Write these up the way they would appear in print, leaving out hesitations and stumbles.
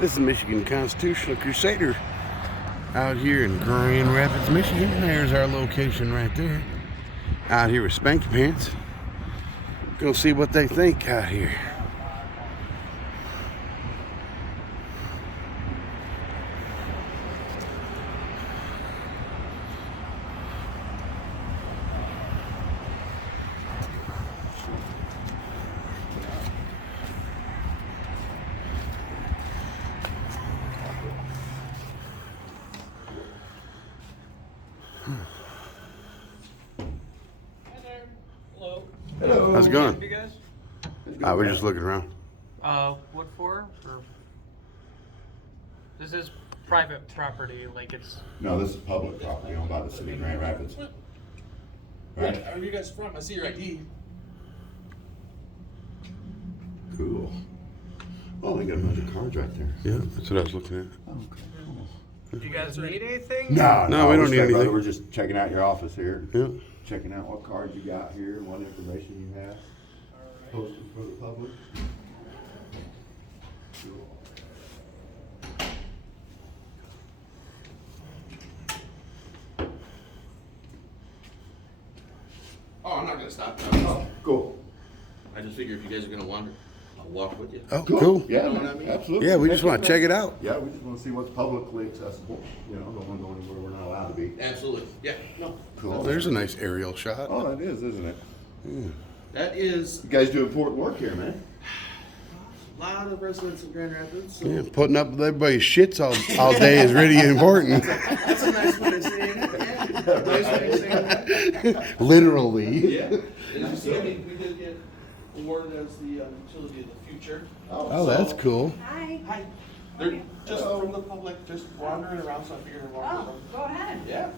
This is Michigan Constitutional Crusader out here in Grand Rapids, Michigan. There's our location right there. Out here with Spanky Pants. Gonna see what they think out here. Hello. Hello. How's it going? You guys? We're just looking around. What for? Or this is private property, like it's. No, this is public property owned by the city of Grand Rapids. Right? Where are you guys from? I see your ID. Cool. Oh, they got a bunch of cards right there. Yeah, that's what I was looking at. Do you guys need anything? No, we don't need anything. We're just checking out your office here. Yeah. Checking out what cards you got here, what information you have posted for the public. Oh, I'm not gonna stop. Oh, cool. I just figure if you guys are gonna wander, I'll walk with you. Oh, cool. Yeah, You know what man, I mean? absolutely. Yeah, we just want to check it out. Yeah, we just want to see what's publicly accessible. You know, don't want to go anywhere we're not allowed to be. Absolutely. Yeah. No. Cool. Oh, there's a nice aerial shot. Oh, that is, isn't it? That is You guys do important work here, man. a lot of residents in Grand Rapids. So Yeah, putting up with everybody's shits all day is really important. that's a nice way of saying it. Yeah. Nice way of saying that. Literally. Yeah. And you see, I mean, we did get awarded as the utility of the future. Oh, that's cool. Hi. Hi. They're just from the public, just wandering around, so I figured I'd walk with Oh, them. go ahead. Yeah.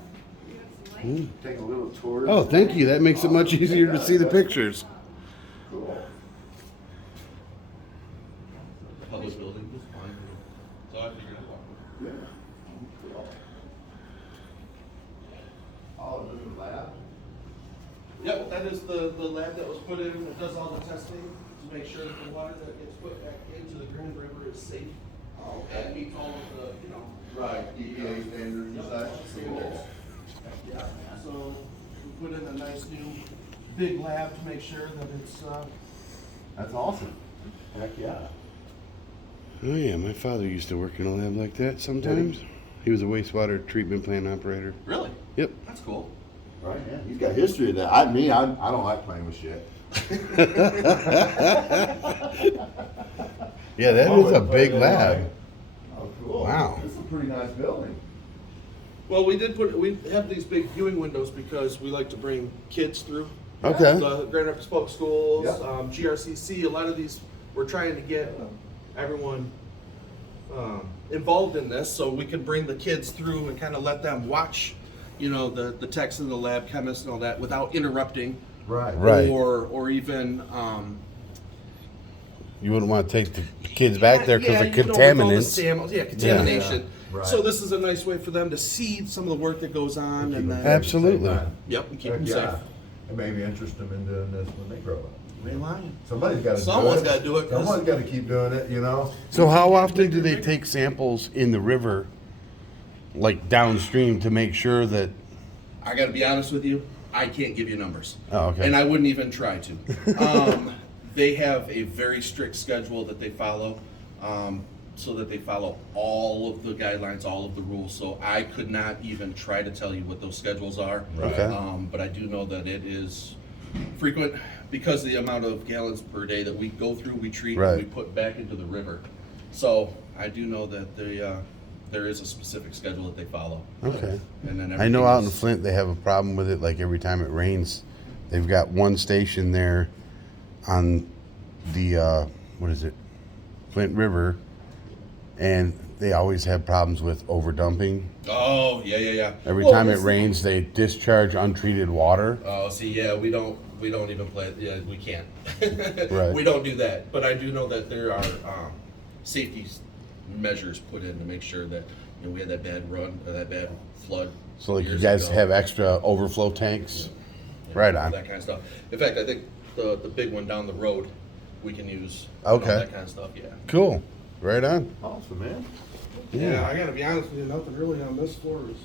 You have some light? Take a little tour. Oh, thank you. That makes it much easier to see the pictures. Cool. Public building was fine. So I figured I'd walk with them. Yeah. Cool. Oh, this is lab. Yep, that is the lab that was put in, that does all the testing to make sure that the water that gets put back into the Grand River is safe. And meets all of the, you know. Right, EPA standards and such. Cool. Yeah, so we put in a nice new big lab to make sure that it's, That's awesome. Heck yeah. Oh yeah, my father used to work in a lab like that sometimes. He was a wastewater treatment plant operator. really? Yep. That's cool. Right, yeah. He's got history of that. I don't like playing with shit. Yeah, that is a big lab. Oh, cool. Wow. This is a pretty nice building. Well, we have these big viewing windows because we like to bring kids through. Okay. The Grand Rapids Public Schools, Yeah. GRCC, a lot of these, we're trying to get everyone involved in this so we can bring the kids through and kind of let them watch, you know, the techs in the lab, chemists and all that without interrupting. Right. Right. Or even, You wouldn't want to take the kids back there because yeah, of you know, with all the contaminants. samples, yeah, contamination. Yeah, right. So this is a nice way for them to see some of the work that goes on and then, Absolutely. yep, and keep Heck them yeah. safe. And maybe interest them in doing this when they grow up. They lying. Somebody's got to do it. Someone's gotta do it, 'cause- Someone's got to keep doing it, you know? So how often do they take samples in the river, like downstream, to make sure that? I got to be honest with you, I can't give you numbers. Oh, okay. And I wouldn't even try to. They have a very strict schedule that they follow, so that they follow all of the guidelines, all of the rules. So I could not even try to tell you what those schedules are. Right. Okay. But I do know that it is frequent because of the amount of gallons per day that we go through, we treat, Right. and we put back into the river. So I do know that there is a specific schedule that they follow. Okay. And then I know out in everything is- Flint they have a problem with it. Like every time it rains, they've got one station there on the what is it, Flint River, and they always have problems with overdumping. Oh, yeah. Every Well, time it it's- rains, they discharge untreated water. Oh, see, yeah, we don't even play. Yeah, we can't. Right. We don't do that. But I do know that there are safety measures put in to make sure that, you know, we had that bad run or that bad flood. So like you years guys ago. have extra overflow tanks? Yeah, Right on. that kind of stuff. In fact, I think the big one down the road we can use. Okay. That kind of stuff. Yeah. Cool. Right on. Awesome, man. Yeah, I gotta be honest with you, nothing really on this floor is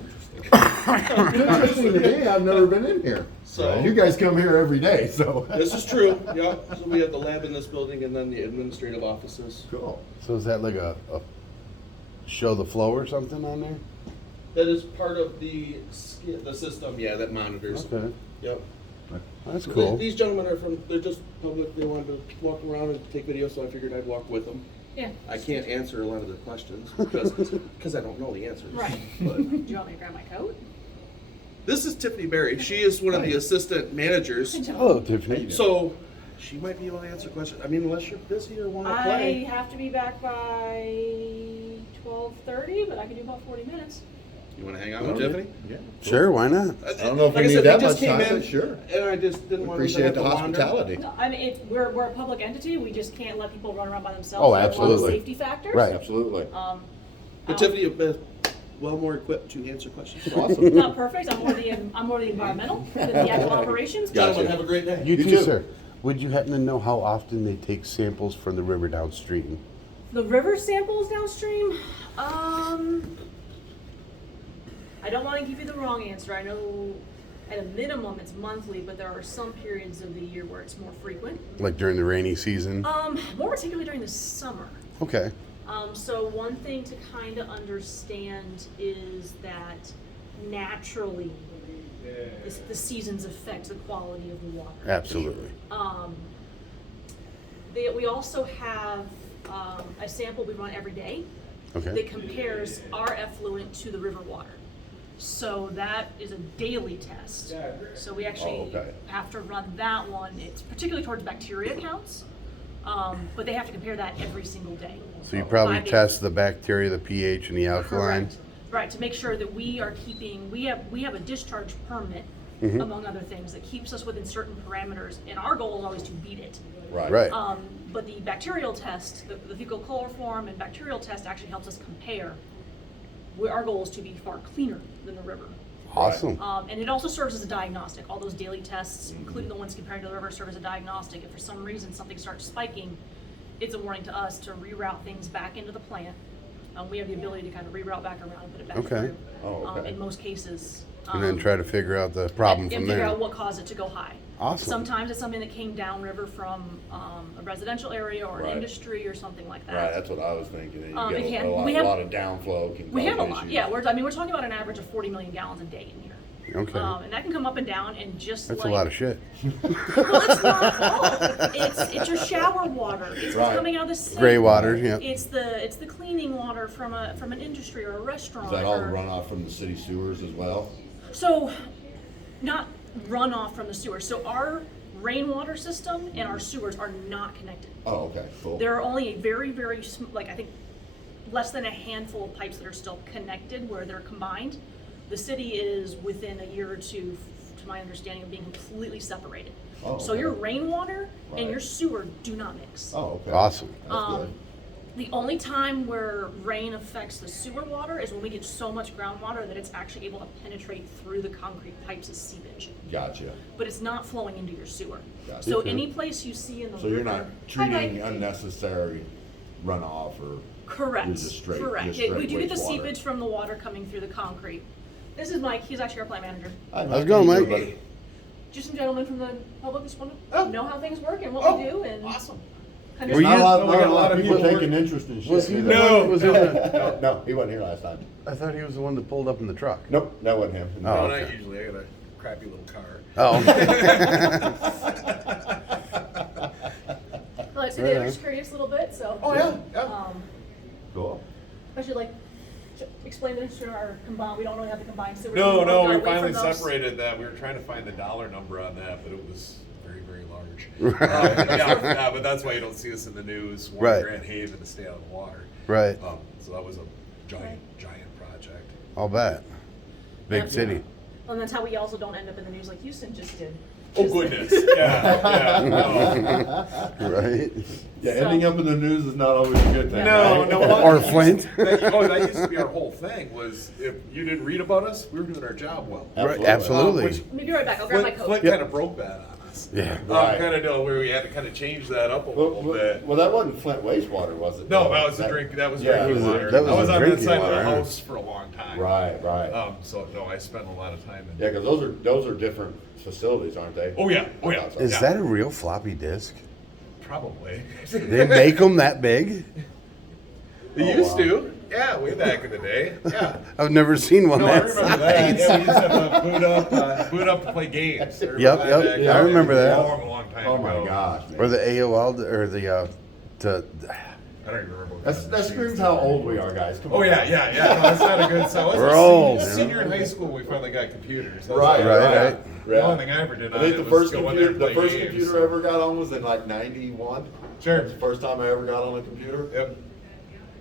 interesting. Interesting to me, I've never been in here. So- You guys come here every day, so. This is true, yeah. So we have the lab in this building and then the administrative offices. Cool. So is that like a show the flow or something on there? That is part of the system, yeah, that monitors. Okay. Yep. That's cool. These gentlemen are they're just public, they wanted to walk around and take videos, so I figured I'd walk with them. Yeah. I can't answer a lot of their questions because I don't know the answers. Right. But Do you want me to grab my coat? this is Tiffany Berry. She is one of the assistant managers. Hello, Tiffany. So she might be able to answer questions. I mean, unless you're busy or want to I play. have to be back by 12:30, but I can do about 40 minutes. You want to hang out with Tiffany? Yeah. Sure, why not? I don't know if we Like I need said, that just much came time, in, but sure. And I just didn't want to Appreciate have the to wander. hospitality. No, I mean, we're a public entity. We just can't let people run around by themselves. Oh, There are a lot of absolutely. safety factors. Right. Absolutely. But Tiffany, you're well more equipped to answer questions. Awesome. Not perfect. I'm more the environmental than the actual operations. Gentlemen, have a great day. You You too, too. sir. Would you happen to know how often they take samples from the river downstream? The river samples downstream. I don't want to give you the wrong answer. I know at a minimum it's monthly, but there are some periods of the year where it's more frequent. Like during the rainy season? More particularly during the summer. Okay. So one thing to kind of understand is that naturally the seasons affect the quality of the water. Absolutely. We also have a sample we run every day Okay. that compares our effluent to the river water. So that is a daily test. So we actually okay. have to run that one. It's particularly towards bacteria counts, but they have to compare that every single day. So you probably 5 days. test the bacteria, the pH, and the alkaline? Correct. Right, to make sure that we are keeping, we have a discharge permit, Mm-hmm. among other things, that keeps us within certain parameters, and our goal is always to beat it. Right. Right. But the bacterial test, the fecal chloroform and bacterial test actually helps us compare. Our goal is to be far cleaner than the river. Awesome. And it also serves as a diagnostic. All those daily tests, including the ones compared to the river, serve as a diagnostic. If for some reason something starts spiking, it's a warning to us to reroute things back into the plant. We have the ability to kind of reroute back around and put it back Okay. through. Oh, okay. In most cases. And then try to figure out the problem and from figure there. out what caused it to go high. Awesome. Sometimes it's something that came downriver from a residential area or an Right. industry or something like that. Right, that's what I was thinking. You it get can. a lot, We have- lot of downflow can We cause have a lot, issues. yeah. We're talking about an average of 40 million gallons a day in here. Okay. And that can come up and down, and just That's like, a lot of shit. Well, it's not all. It's your shower water. It's what's Right. coming out of the sink. Gray water, yeah. It's the cleaning water from an industry or a restaurant. Is that all or- runoff from the city sewers as well? So, not runoff from the sewer. So our rainwater system and our sewers are not connected. Oh, okay, cool. There are only a very, very, I think, less than a handful of pipes that are still connected where they're combined. The city is within a year or two, to my understanding, of being completely separated. Oh, So okay. your rainwater and Right. your sewer do not mix. Oh, okay. Awesome. That's good. The only time where rain affects the sewer water is when we get so much groundwater that it's actually able to penetrate through the concrete pipes as seepage. Gotcha. But it's not flowing into your sewer. Gotcha. So Okay. any place you see in the So you're river- not treating unnecessary runoff or? Correct. You're just straight- Correct. just Yeah, we straight do get the wastewater. seepage from the water coming through the concrete. This is Mike. He's actually our plant manager. How's it going, Mike? Just some gentlemen from the public just want to know how things work and what we do. And Awesome. kind Were of you- Not we got a lot of people work- taking interest in shit. Was he do the they? one that was in the, No, he wasn't here last time. I thought he was the one that pulled up in the truck. Nope, that wasn't him. Oh, No, okay. not usually. I got a crappy little car. Oh. But so Right they're on. just curious a little bit. So Oh yeah, yeah. Cool. I should explain this to our combined. We don't really have the combined sewer. No, We no, gotta we wait for finally those. separated that. We were trying to find the dollar number on that, but it was very, very large. Right. Yeah, but that's why you don't see us in the news. One Right. Grand Haven to stay out of the water. Right. So that was a giant project. I'll bet. Big Yeah. city. And that's how we also don't end up in the news like Houston just did. Oh Just- goodness, yeah, no. Right? Yeah, So- ending up in the news is not always a good thing. No, right? no. Or Flint. That used to be our whole thing. Was if you didn't read about us, we were doing our job well. Right, Absolutely. absolutely. Which Let me be right back. I'll grab my coat. Flint Yep. kind of broke that on us. Yeah. Right. Kind of deal where we had to kind of change that up a little bit. Well, that wasn't Flint wastewater, was it? No, that was a drink. That was yeah, drinking it was water. that was I was a on that drinking side of water. the house for a long time. Right. So no, I spent a lot of time in. Yeah, because those are different facilities, aren't they? Oh yeah. I thought so. Is Yeah. that a real floppy disk? Probably. They make them that big? They Oh, used wow. to. Yeah, way back in the day. Yeah. I've never seen one No, I that remember that. size. Yeah, we used to have boot up to play games. Yep, yep, I remember that. Long time Oh ago. my gosh, man. Or the AOL, or the, to, I don't even remember. What That machines screams were. how old we are, guys. Come Oh on. yeah. No, that's not a good sign. We're old, Senior man. in high school, we finally got computers. That was Right, like- right. The only thing I ever did I on think it the was first go in there computer, and the play first games. computer I ever got on was in like '91. Sure. That's the first time I ever got on a computer. Yep.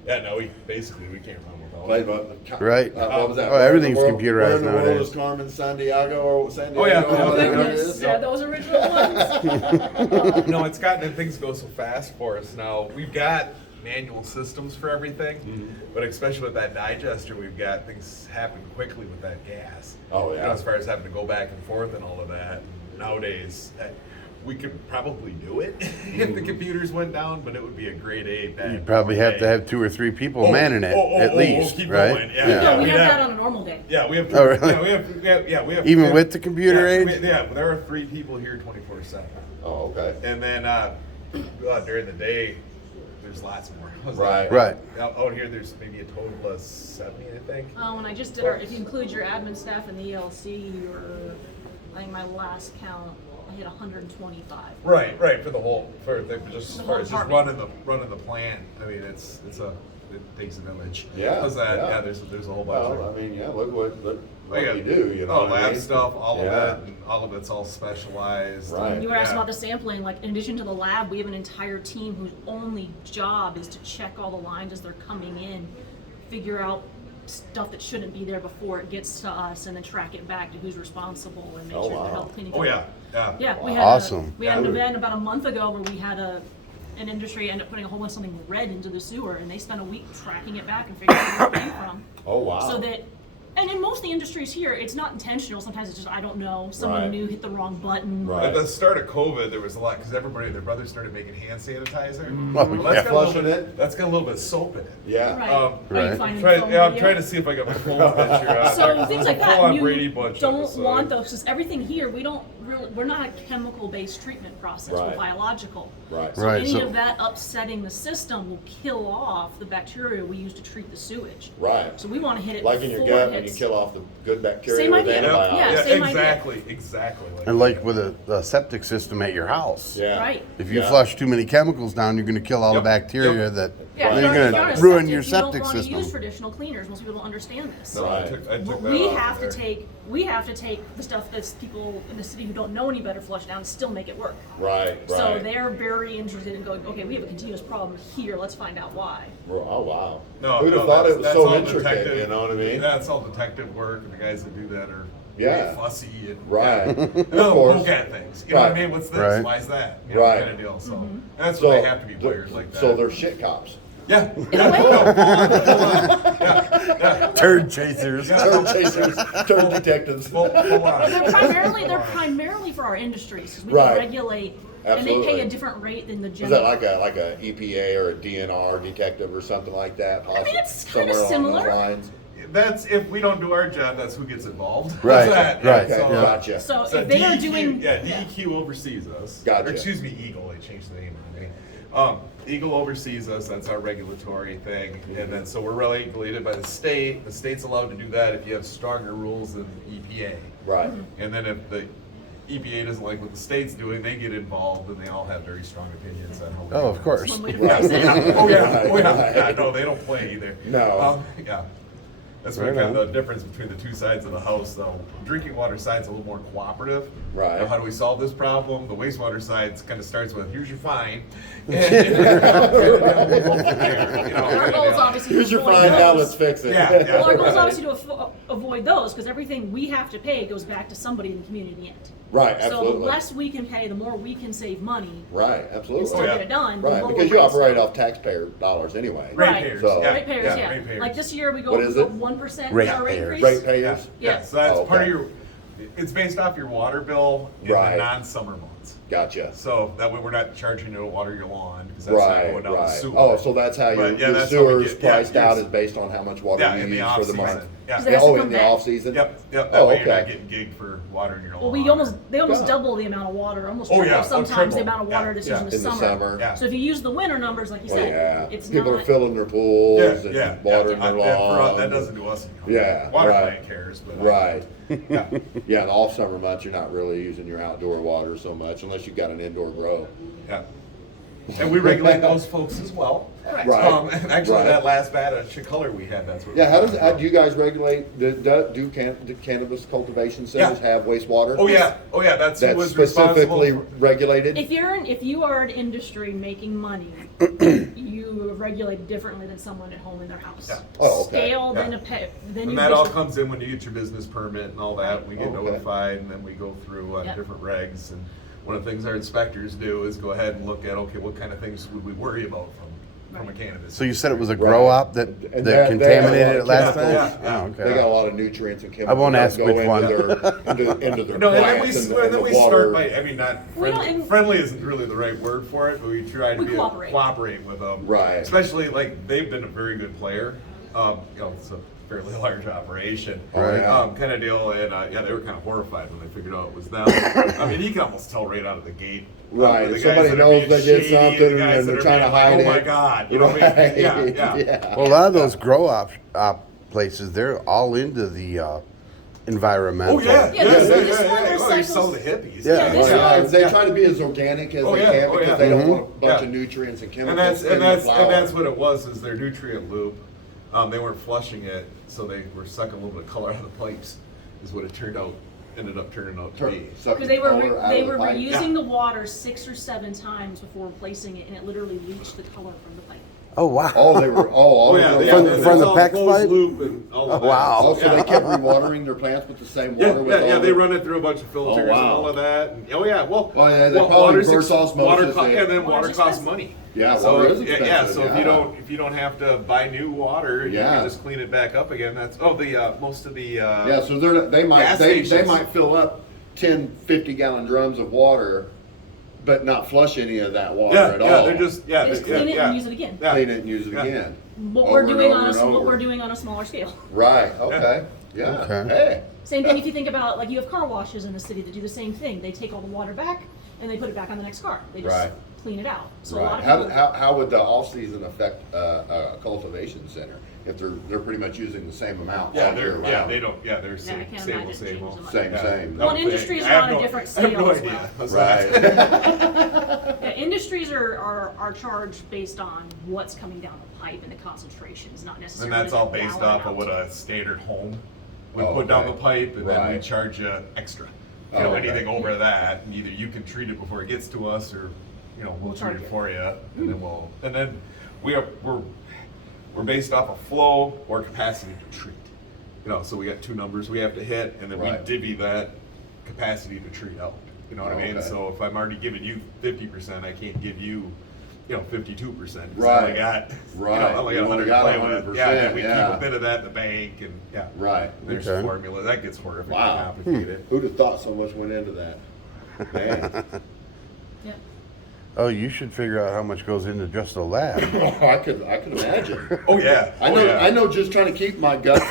Yeah, no, we can't run without Played it. by Right. what was that? Oh, everything's Where in the computerized Where in the world nowadays. is Carmen Sandiego or San Diego? Oh, yeah. whatever it Yes, is? yeah, those original ones. No, it's gotten and things go so fast for us now. We've got manual systems for everything, Mm-hmm. but especially with that digester, we've got things happen quickly with that gas. Oh, You yeah. know, as far as having to go back and forth and all of that. Nowadays, we could probably do it if the computers went down, but it would be a grade A. bad you'd probably have to day. have 2 or 3 people Oh, manning it, at least, keep right? going. Yeah, No, yeah. we we'd have that on a normal day. Yeah, we have. Oh, really? Yeah, we have. Even we have- with the computer yeah, age? Yeah, there are 3 people here 24/7, Oh, okay. and then during the day, there's lots more. Right. Right. Out here, there's maybe a total of 70, I think. When I just did if you include your admin staff and the ELC, I think my last count, I hit 125. Right, for the whole, just as The far whole as just department. running the plant. I mean, it takes a village. Yeah, Does that? yeah. Yeah, there's a whole bunch Well, of. I mean, yeah. Look what Yeah. we do. You know, Oh, what I lab mean? stuff, all of Yeah. it, and all of it's all specialized. Right. You were asking Yeah. about the sampling, like in addition to the lab, we have an entire team whose only job is to check all the lines as they're coming in, figure out stuff that shouldn't be there before it gets to us, and then track it back to who's responsible and make Oh, sure wow. to help cleaning. Oh it yeah, up. yeah. Yeah, we Wow. had Awesome. we had an Yeah. event about a month ago where we had an industry end up putting a whole bunch of something red into the sewer, and they spent a week tracking it back and figuring out where it came from. Oh, wow. So that, and in most of the industries here, it's not intentional. Sometimes it's just I don't know. Someone Right. new hit the wrong button. Right. At the start of COVID, there was a lot because everybody, their brothers started making hand sanitizer. Oh, Well, yeah. got a little Flushing bit, it? That's got a little bit of soap in it. Yeah. Right. Um, Are you Right. finding I'm foam trying video? to see if I got my phone picture. So things like that, Full-on you Brady Bunch don't episode. want those. Because everything here, we're not a chemical-based treatment process. Right. We're biological. Right. So Right, any so- of that upsetting the system will kill off the bacteria we use to treat the sewage. Right. So we want to hit it Like in your before gut it when you hits. kill off the good bacteria Same with idea. antibiotics. Yeah, same idea. Exactly. And like with a septic system at your house. Yeah. Right. If you Yeah. flush too many chemicals down, you're going to kill all Yep, the bacteria yep. that Yeah, Right. then if you're you're going on a to ruin your you septic don't want to use system. traditional cleaners. Most people don't understand this. No, Right. I took that we off have there. to take the stuff that people in the city who don't know any better flush down and still make it work. Right. So Right. they're very interested in going, okay, we have a continuous problem here, let's find out why. Oh, wow. No, Who'd have no, thought it was that's so all intricate, detective. you know what I mean? Yeah, it's all detective work, and the guys that do that are Yeah. very fussy and Right. and Of they'll course. poke at things. You know what I Right. mean? What's this? Right. Why is that? You know, Right. kind of deal. So Mm-hmm. that's So why they have to be wired like that. So they're shit cops. yeah. Turd chasers. Turd chasers, turd detectives. Full on. They're primarily for our industries, because we Right. can regulate, and they Absolutely. pay a different rate than the Is general. that like a EPA or a DNR detective or something like that? I mean, it's kinda somewhere along those similar. lines? That's if we don't do our job. That's who gets involved. Right, That, right, Okay, So, yeah. gotcha. So So if they are DEQ doing, yeah, DEQ oversees us. Gotcha. Or, excuse me, Eagle. They changed the name on me. Eagle oversees us. That's our regulatory thing, and then so we're regulated by the state. The state's allowed to do that if you have stronger rules than EPA. Right. And then if the EPA doesn't like what the state's doing, they get involved, and they all have very strong opinions on how. we Oh, do of it. course. one way to Right. phrase it. Oh yeah, oh yeah. Right. Yeah, no, they don't play either. No. Yeah. That's Right kind on. of the difference between the two sides of the house, though. Drinking water side's a little more cooperative. Right. You know, how do we solve this problem? The wastewater side kind of starts with, here's your fine. And we'll go from there, you know, Our goal is obviously to Here's your avoid fine, now those. let's fix it. Yeah, yeah. Well, our goal is obviously to avoid those, because everything we have to pay goes back to somebody in the community in the end. Right, So the absolutely. less we can pay, the more we can save money Right, and absolutely. still Oh, yeah. get it done. the Right, lower because you rates operate go. off taxpayer dollars anyway. Right. Ratepayers. So- yeah, Ratepayers, yeah. ratepayers. Like this year, we go What is it? 1% Ratepayers. our rate increase. Ratepayers? Yeah, Yeah. so that's Oh, part of okay. your, it's based off your water bill in Right. the non-summer months. Gotcha. So that way we're not charging you to water your lawn, because that's not Right, going down the right. sewer. Oh, so that's how But, yeah, your that's how we sewer's get- yeah, priced out, yes. is based on how much water Yeah, you in the use for the off-season. month? Yeah. 'Cause it has to Oh, come in the back. off-season? Yep, that Oh, way you're not okay. getting gigged for watering your lawn. Well, they almost God. double the amount of water, almost Oh, triple yeah. Oh, sometimes the triple. amount of water Yeah, that's yeah. used in the In the summer. Yeah. So if you use the winter numbers, like you Oh, said, yeah. it's People not. are filling their pools Yeah, and yeah. watering yeah. their And for us, lawn. that doesn't do us. Yeah, Water right. plant cares, but. Right. Yeah. Yeah, in the off summer months, you're not really using your outdoor water so much unless you've got an indoor grow. Yeah. And we regulate those folks as well. Correct. Right. And actually, Right. that last bat of color we had, that's what. Yeah, how do you guys regulate, do cannabis cultivation centers Yeah. have wastewater? Oh yeah, that's who That's was specifically responsible. regulated? If you are an industry making money, you are regulated differently than someone at home in their house. Yeah. Oh, okay. Scale, then Yeah. then you. And that all basically- comes in when you get your business permit and all that. We get Oh, okay. notified, and then we go through Yeah. different regs. And one of the things our inspectors do is go ahead and look at, okay, what kind of things would we worry about from a Right. cannabis? So you said it was a grow Right. up that And that contaminated it last chemicals. time? Yeah, Oh, They got a okay. lot of nutrients and I chemicals won't that ask go which into one. into their No, and then plants we, and and then the we water. start by, I mean, not We don't- friendly, and- friendly isn't really the right word for it, but we try to We be cooperate. cooperate with them. Right. Especially, like, they've been a very good player. It's a fairly large operation. Right. Kind of deal, and yeah, they were kind of horrified when they figured out it was them. I mean, you can almost tell right out of the gate. Right, the if guys somebody that are knows being they did shady, something the guys and that they're are trying to being like, hide oh my it. God, you know what I mean? Yeah, yeah. Well, a lot of those grow op places, they're all into the environmental. Oh yeah, Yeah, this one, there's Oh, you cycles- sell the hippies. Yeah. Yeah, this Yeah, one- they try to be as organic as Oh, they yeah, can oh, because yeah. they don't Mhm. want a bunch Yeah. of nutrients and And chemicals that's in the flower. and that's what it was, is their nutrient loop. They weren't flushing it, so they were sucking a little bit of color out of the pipes. Is what it ended up turning out to be. Suck Because the they were color out they of the were pipe. reusing Yeah. the water 6 or 7 times before replacing it, and it literally leached the color from the pipe. Oh wow. Oh, they were. All Oh yeah, of them. yeah. From- that's from the all PEX closed pipe? loop and all of Oh, that. wow. Also, Yeah. they kept rewatering their plants with the same Yeah, water. With all they the- run it through a bunch of filters and wow. all of that. And, oh yeah, well, Oh, yeah, they well, probably water's reverse osmosis water it. and then water Water's costs expensive. money. Yeah, so, water is yeah, expensive, so yeah. if you don't have to buy new water, you Yeah. can just clean it back up again. That's most of the Yeah, so they might gas they stations. might fill up 10, 50-gallon drums of water, but not flush any of that water yeah, at yeah, all. they're just They just clean it and use it again. Yeah. Clean it and use it Yeah. again. What Over we're and doing over on and what over. we're doing on a smaller scale. Right. Okay. Yeah. Okay. Hey. Same thing if you think about, like, you have car washes in the city that do the same thing. They take all the water back and they put it back on the next car. They just Right. clean it out. So a lot Right. of people. How would the off season affect a cultivation center if they're pretty much using the same amount Yeah, all year they're round? they don't they're I same can't same imagine it same changes old. much. Same, Yeah. same. Well, No, industries I are have on a no- different I have scale no as idea. well. How's that? Right. Yeah, industries are charged based on what's coming down the pipe and the concentrations, not And necessarily. that's all the based gallon off of what amount. a standard home would Oh, put down okay. the pipe, and then we Right. charge you extra. You Oh, know, okay. anything over that, and either you can treat it before it gets to us, or we'll We'll treat charge it you. for you, and then we're based off of flow or capacity to treat. So we got 2 numbers we have to hit, and then Right. we divvy that capacity to treat out. You know what I mean? Okay. So if I'm already giving you 50%, I can't give you 52%. I Right. only got, Right. I only got You only 100 to got play with. 100%, Yeah, and we yeah. keep a bit of that in the bank, and yeah. Right. There's Okay. formula that gets horrifically Wow. complicated. Who'd have thought so much went into that? Man. Yeah. Oh, you should figure out how much goes into just a lab. I could imagine. Oh yeah. I know just trying to keep my gut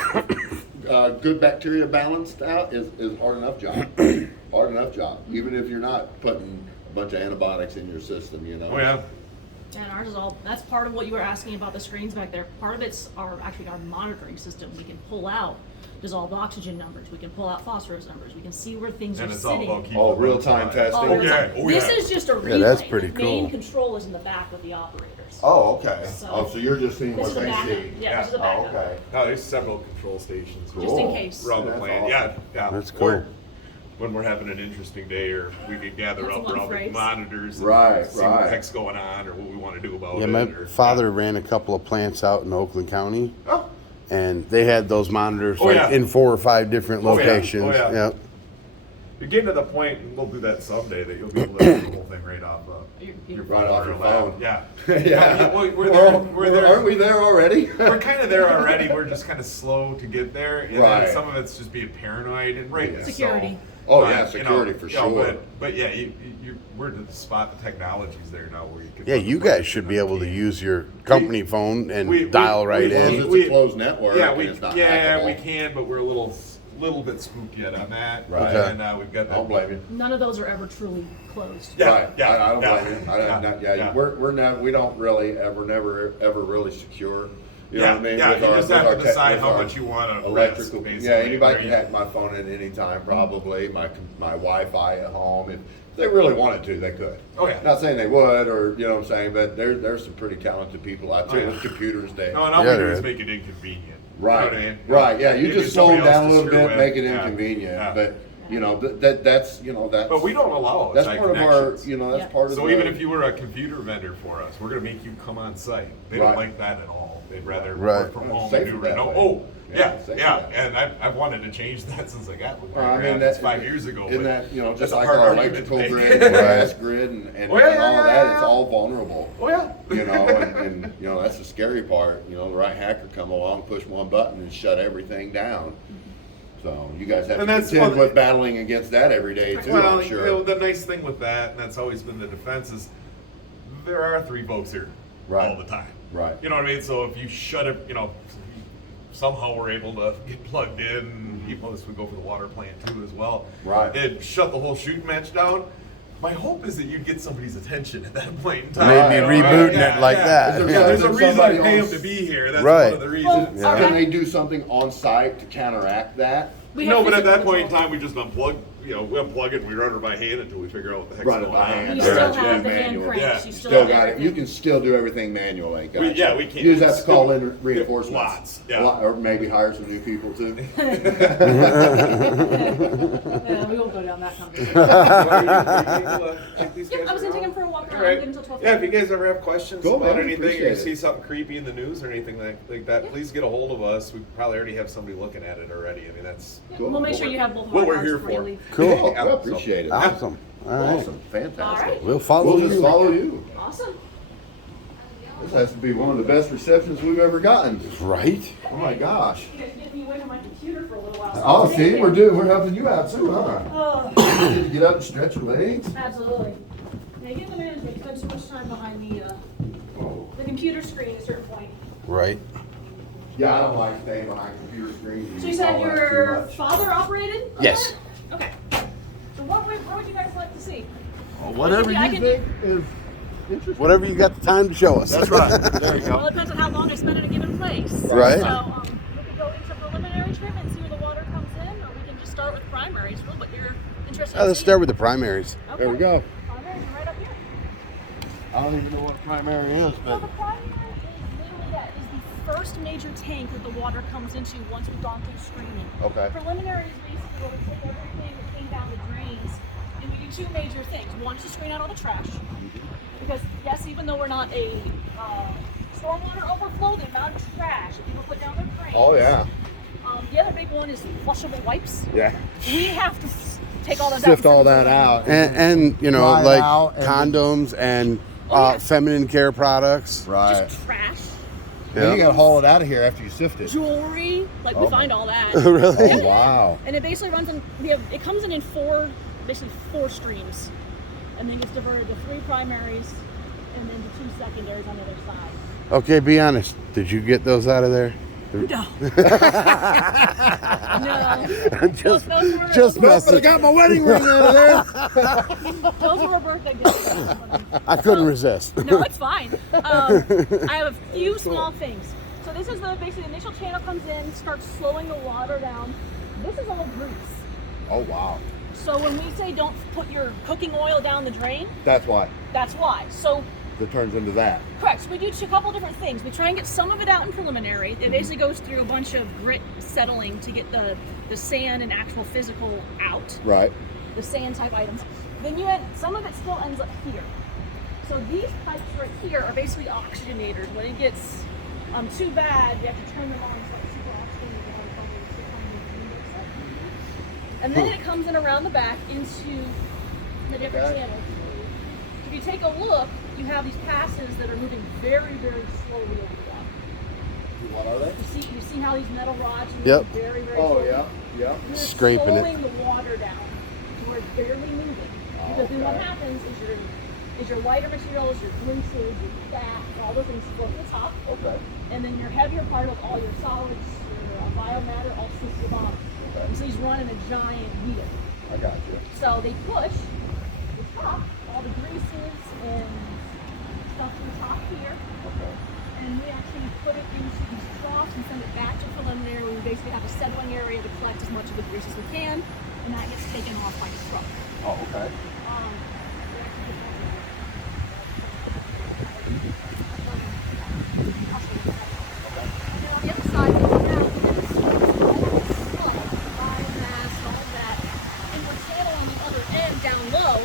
good bacteria balanced out is hard enough job. Hard enough job. Even if you're not putting a bunch of antibiotics in your system, Oh yeah. And ours is all, that's part of what you were asking about the screens back there. Part of it's actually our monitoring system. We can pull out dissolved oxygen numbers. We can pull out phosphorus numbers. We can see where things And are it's all sitting. about keeping Oh, the real-time bugs alive. testing? All Oh, the yeah. time. Oh, This yeah. is just a relay. Yeah, that's pretty The main cool. control is in the back with the operators. Oh, okay. So- So you're just seeing This what is the they backup. see. Yeah, this is the Oh, backup. okay. No, there's several control stations. Just in Cool. case. Around the That's plant. awesome. Yeah. That's Or cool. when we're having an interesting day, or we could gather That's up one around the phrase. monitors and Right, see right. what the heck's going on, or what we want to do about Yeah, it. my or, father ran a couple of plants out in Oakland County, Oh, and they had those monitors Oh, like yeah. in 4 or 5 different Oh, yeah. locations. Oh, yeah. Yep. you're getting to the point, and we'll do that someday, that you'll be able to do the whole thing right off Your your computer. Right off your or lap. phone. Yeah. Yeah. We're there. We're there. Aren't we there already? We're kind of there already. We're just kind of slow to get there, and Right. then some of it's just being paranoid and right. Security. Oh, yeah, security for you know, sure. But yeah, we're to the spot. The technology's there now where you can. Yeah, you guys should be able to use your company phone and dial right As long in. as it's a closed network Yeah, and we it's not yeah we hackable. can, but we're a little bit spooked yet on that. Right. Okay. And we've got I don't blame you. None of those are ever truly closed. Yeah, Right. yeah, I don't yeah, blame you. yeah. We don't really ever really secure. You know Yeah, what I mean? yeah, With you our- just with have our to tech- decide with how our much you want to electrical. risk, Yeah, anybody Where can you- hack my phone at any time, probably. My Wi-Fi at home. If they really wanted to, they could. Oh, yeah. Not saying they would, or you know what I'm saying, but there's some pretty talented people out there Oh, yeah. with computers. No, and all Yeah, we do there is is. make it inconvenient. Right, You know what I mean? right, yeah. You Give just slow them somebody down a else little to screw bit, in. make it Yeah, inconvenient. yeah. But you know that's you know that's. But we don't allow That's outside part of our connections. you know that's Yeah. part of. So the, even if you were a computer vendor for us, we're gonna make you come on site. They Right. don't like that at all. They'd rather Right. work from Well, home safer and do that remote. way. Oh, Yeah, yeah, safer yeah. that way. And I've wanted to change that since I got with my I mean, grant. that's 5 years ago. Isn't but that, you know, that's just a like hard our argument electrical to make. grid, and gas grid, and Oh, yeah, and all yeah, of yeah, that, yeah. it's all vulnerable. Oh yeah. You know, and you know, that's the scary part. You know, the right hacker come along, push one button, and shut everything down. So you guys have And to that's contend one- with battling against that every day too, Well, I'm sure. you know, the nice thing with that, and that's always been the defense, is there are 3 folks here Right. all the time. Right. You know what I mean? So if you shut it, you know, somehow we're able to get plugged in, even though this would go for the water plant too as well. Right. And shut the whole shooting match down. My hope is that you'd get somebody's attention at that point in time. Maybe You know, rebooting yeah, it like yeah. that. Is Yeah, there- there's a Is reason I somebody pay on- them to be here. That's Right. one of the reasons. Well, Can they do something on site to counteract that? We No, have but at that physical point in control. time, we just unplug. You know, we unplug it and we run it by hand until we figure out what the heck's Run it going by on. hand. You Yeah, still it's have the hand manual. cranks. Yeah. You You still, still have got it. everything. You can still do everything manually. We Gotcha. can. You just have to call in Yeah, reinforcements. lots, yeah. Or maybe hire some new people too. Yeah, we won't go down that conversation. Yep, Yep, I was gonna take him for a walk around. All right. Get until 12:30. Yeah, if you guys ever have questions Cool, about man. anything, or Appreciate you it. see something creepy in the news or anything like that, Yeah. please get a hold of us. We probably already have somebody looking at it already. I mean, that's Yeah, Cool. We'll make What sure we're- you have both of what our we're cards here before you for. leave. Cool. I Yeah, appreciate it. Awesome. All right. Awesome. Fantastic. All right. We'll follow We'll just you. follow you. Awesome. This has to be one of the best receptions we've ever gotten. Right? Oh my gosh. You guys get me away from my computer for a little while. so Oh, I'll see, take it. we're helping you out too, huh? Oh, Get up and stretch your legs. absolutely. Yeah, you get the management. You spend too much time behind the computer screen at a certain point. Right. Yeah, I don't like staying behind computer screens. So you said All that's too your much. father operated? Yes. Okay. So what would you guys like to see? Whatever I you can- think is interesting. Whatever you got the time to show us. That's right. There you Well, go. it depends on how long I spend in a given place. Right. So we can go into preliminary treatment and see where the water comes in, or we can just start with primaries. Really, what you're interested in Let's seeing. start with the primaries. Okay. There we go. Primaries are right up here. I don't even know what primary is, So but the primary is literally that is the first major tank that the water comes into once we've gone through screening. okay. Preliminary is basically where we take everything that came down the drains and we do 2 major things. One is to screen out all the trash. Because yes, even though we're not a stormwater overflow, the amount of trash that people put down their drains. Oh yeah. The other big one is flushable wipes. Yeah. We have to take all that Sift all that out. And you know, Dry it like out and- condoms and Oh, yeah. feminine care products. Right. Just trash, Then you Yeah. gotta haul it out of here after you sift it. jewelry, like we Oh find all that. Really? Oh wow. And it basically runs in, it comes in basically four streams. And then gets diverted to 3 primaries and then to 2 secondaries on the other side. Okay, be honest. Did you get those out of there? No. no. just Those were, just But I messing. got my wedding ring out of there. those were birthday gifts. I couldn't resist. No, it's fine. I have a few small things. So this is basically the initial channel comes in, starts slowing the water down. This is all grease. Oh wow. So when we say don't put your cooking oil down the drain, That's why. that's why. So That turns into that. correct. So we do a couple different things. We try and get some of it out in preliminary. It basically goes through a bunch of grit settling to get the sand and actual physical out, Right. the sand type items. Then some of it still ends up here. So these pipes right here are basically oxygenators. When it gets too bad, you have to turn them on so it's super oxygenated. And then it comes in around the back into the different Okay. channels. If you take a look, you have these passes that are moving very, very slowly over the water. What are they? You see how these metal rods move Yep. very, very Oh slowly? yeah. Yeah. They're Scraping it. slowing the water down. they're barely moving. Because then what happens is your lighter materials, your greases, your fat, all those things float to the top. Okay. And then your heavier particles, all your solids, your biomatter, all sits to the bottom. Okay. And so these run in a giant wheel. I got you. So they push the top, all the greases and stuff to the top here. Okay. And we actually put it into these troughs and send it back to preliminary where we basically have a settling area to collect as much of the grease as we can. And that gets taken off by the truck. Oh, okay. On the other side, we have this sludge, biomass, all that, and we're channel on the other end down low,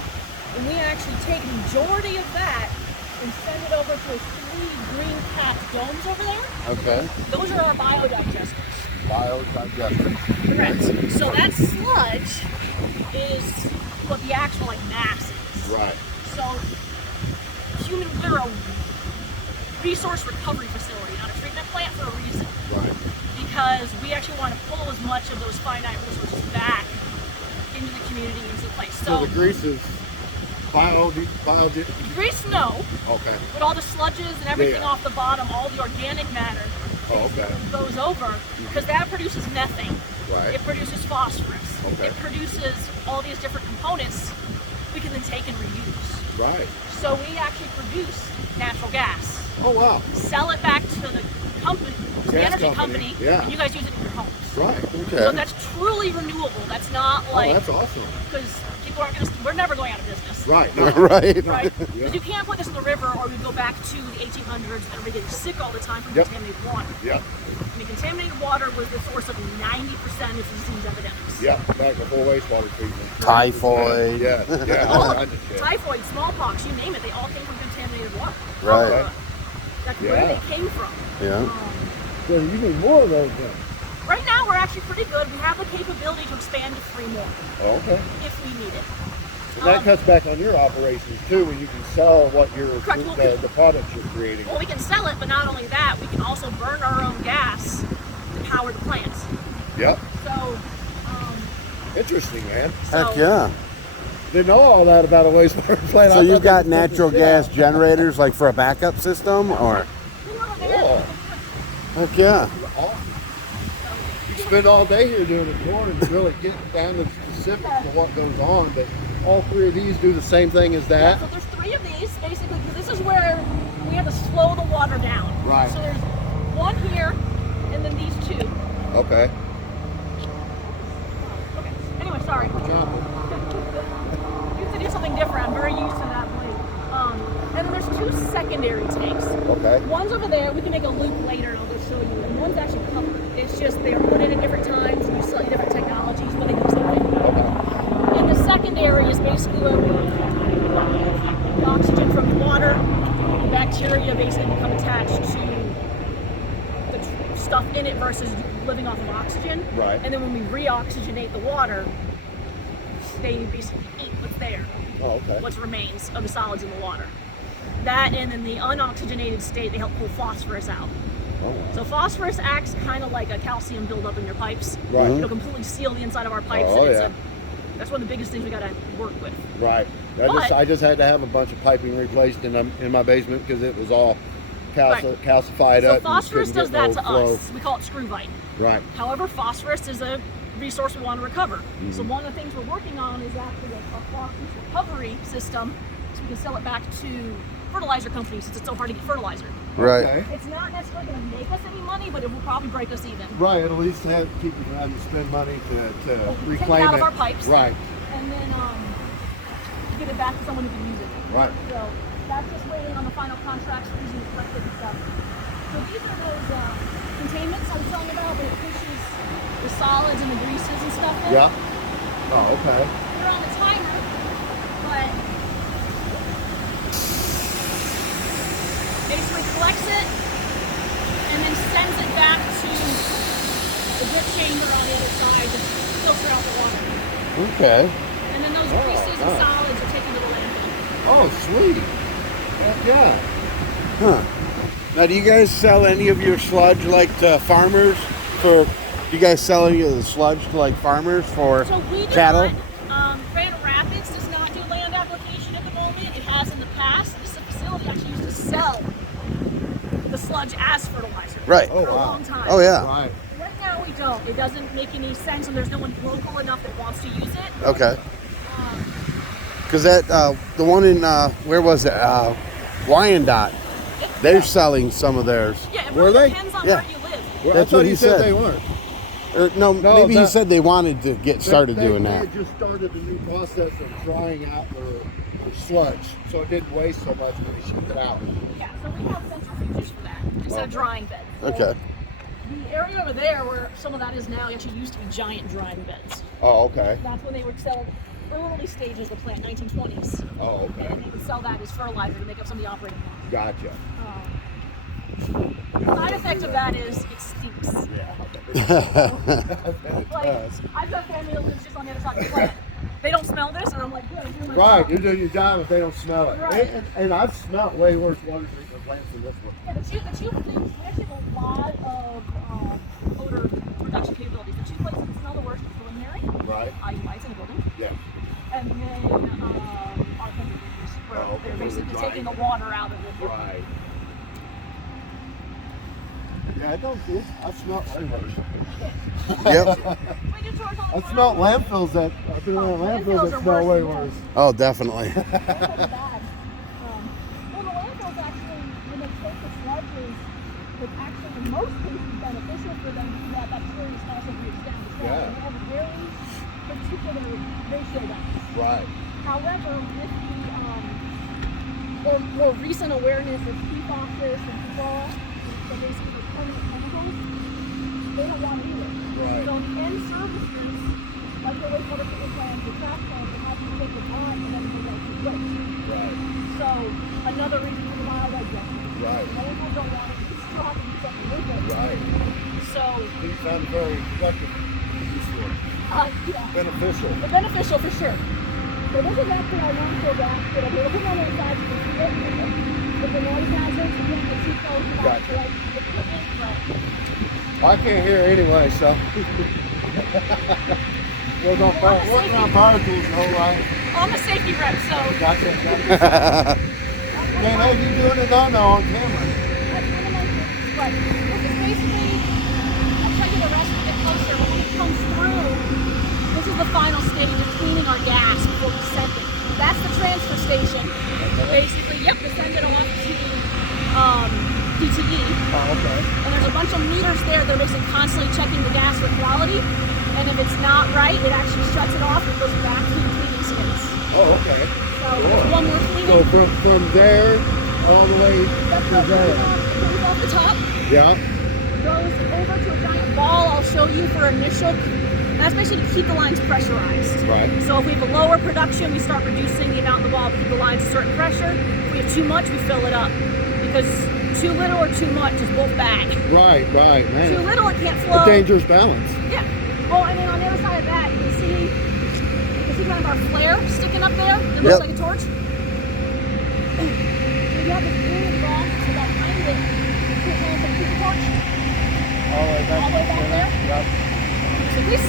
and we actually take the majority of that and send it over to 3 green cap domes over there. Okay. Those are our biodigesters. Biodigester. Correct. So that sludge is what the actual mass is. Right. So we're a resource recovery facility, not a treatment plant for a reason. Right. Because we actually want to pull as much of those finite resources back into the community, into the place. So the grease is grease, no, Okay. but all the sludges and everything Yeah. off the bottom, all the organic matter Oh, okay. goes over, because that produces methane. Right. It produces phosphorus. Okay. It produces all these different components we can then take and reuse. Right. So we actually produce natural gas, Oh, wow. sell it back to the company, the Gas energy company, company, yeah. and you guys use it in your homes. Right. Okay. So that's truly renewable. That's not Oh, like, that's awesome. because people aren't going to, we're never going out of business. Right. No. Right. Right? Yeah. Because you can't put this in the river or we go back to the 1800s and we're getting sick all the time from Yep. contaminated water. Yep. I mean, contaminated water was the source of 90% of disease epidemics. Yep. Back before wastewater treatment. Typhoid. Yeah. Yeah. All all of kinds it. of shit. Typhoid, smallpox, you name it, they all came from contaminated water. Right. Okay. That's Yeah. where they came from. Yeah. So you need more of those then. Right now, we're actually pretty good. We have the capability to expand to 3 more Oh, okay. if we need it. And that cuts back on your operations too, when you can sell what you're Correct. Well, the products you're creating. Well, we can sell it, but not only that, we can also burn our own gas to power the plants. Yep. So, Interesting, man. Heck yeah. Didn't know all that about a wastewater plant. So I you've thought got they just natural put the shit gas out. generators like for a backup system, or? Oh, Heck yeah. awesome. You spend all day here doing it, going and really getting down to the specifics of what goes on, but all 3 of these do the same thing as that. So there's 3 of these, basically, because this is where we have to slow the water down. Right. So there's 1 here, and then these 2. Okay. Okay. Anyway, sorry. You have to do something different. I'm very used to that blade. And then there's 2 secondary tanks. Okay. One's over there. We can make a loop later, and I'll just show you. And one's actually covered. It's just they are put in at different times and use slightly different technologies, but they do the same thing. Okay. And the secondary is basically where we the oxygen from the water, the bacteria basically become attached to the stuff in it versus living off of oxygen. Right. And then when we re-oxygenate the water, they basically eat what's there, Oh, okay. what remains of the solids in the water. That and in the unoxygenated state, they help pull phosphorus out. Oh, wow. So phosphorus acts kind of like a calcium buildup in your pipes. Right. It'll completely seal the inside of our pipes. Oh, and yeah. That's one of the biggest things we got to work with. Right. But- I just had to have a bunch of piping replaced in my basement because it was all Right. calcified So up. phosphorus and does couldn't that get to no flow. us. We call it screwvite. Right. However, phosphorus is a resource we want to recover. So one of the things we're working on is actually a phosphorus recovery system so we can sell it back to fertilizer companies since it's so hard to get fertilizer. Right. Okay. It's not necessarily going to make us any money, but it will probably break us even. Right. At least have keep you from having to spend money to Take it reclaim out of our pipes. Right. And then give it back to someone who can use it. Right. So that's just waiting on the final contracts for using the collected and stuff. So these are those containments I was telling you about, but it pushes the solids and the greases and stuff in. Yeah. Oh, okay. They're on the timer, but basically collects it and then sends it back to the drip chamber on the other side to filter out the water. Okay. And then those greases and nice. solids are taken to the landfill. Oh, sweet. Heck yeah. Huh. Now, do you guys sell any of your sludge like to farmers? Do you guys sell any of the sludge to like farmers for So we do cattle? not, Grand sludge as fertilizer. Right. For Oh, a wow. long time. Oh yeah. Right. Right now we don't. It doesn't make any sense, and there's no one local enough that wants to use it. Okay. Um, Because that the one in where was it? Wyandotte. They're selling some of theirs. yeah, it Were really they? depends on Yeah. where you live. Well, That's I thought what he you said said. they weren't. No, No, maybe he that- said they wanted to get started They- doing they that. had just started the new process of drying out their sludge, so it didn't waste so much when they shipped it out. Yeah, so we have centrifuges for that instead of drying beds. Okay. The area over there where some of that is now actually used to be giant drying beds. Oh, okay. That's when they would sell early stages of the plant, 1920s. Oh, okay. And they would sell that as fertilizer to make up some of the operating costs. Gotcha. The side effect of that is it stinks. Like, I've got family that lives just on the other side of the plant. They don't smell this, and I'm like, good, I'm doing my Right, job. you're doing your job if they don't smell it. Right. And I've smelled way worse water treatment plants than this one. Yeah, the two things, we actually have a lot of odor reduction capabilities. The two places that smell the worst are preliminary, Right. i.e. lights in the building, Yeah. and then our centrifuges, where Oh, okay, they're where they're basically drying taking the it. water out of it. Right. Yeah, it don't. I've smelled way worse. Yep. We do tours all the I've time. smelled landfills that I've been around landfills landfills are that smell worse way than worse. Oh, definitely. That's pretty bad. Well, the landfills actually, when they take the sludges, it's actually in most cases beneficial for them to have that curious also breaks down the trash. Yeah. They have a very particular ratio balance. Right. However, with the or more recent awareness of PFAS and PFAS, so basically the permanent chemicals, they don't want it either. Right. So the end services, like the wastewater treatment plants, the trash plants, they have to take the time and everything else to waste. Right. So another reason for the mild adjustment. Right. Most people don't want it. You still have to do something with it. Right. So, He found it very productive. Useful. yeah. Beneficial. But beneficial for sure. So this is actually our landfill basket. If you're looking on the side, you can see it. It's a noise hazard, so you have to get too close to that, Gotcha. like, equipment, but I can't hear anyway, so. Work on fire, working on fire tools, all right. I'm a safety rep, so Gotcha, gotcha. Can't have you doing it on camera. that's one of my things. But this is basically, I'll tell you the rest a bit closer. When it comes through, this is the final stage of cleaning our gas before we send it. That's the transfer station. Basically, yep, we send it off to DTE. Oh, okay. And there's a bunch of meters there that are basically constantly checking the gas for quality. And if it's not right, it actually shuts it off and goes back to the cleaning space. Oh, okay. So there's one more So cleaning. from there all the way That's to what there. goes off the top, Yeah. goes over to a giant ball I'll show you for initial. That's basically to keep the lines pressurized. Right. So if we have a lower production, we start reducing the amount in the ball to keep the lines a certain pressure. If we have too much, we fill it up. Because too little or too much is both bad. Right, man. Too little, it can't flow. A dangerous balance. Yeah. Well, and then on the other side of that, you can see kind of our flare sticking up there. It looks Yep. like a torch. We have this weird box so behind it. You see it kind of like a torch. All the way back. All the way back there? Yep. So this,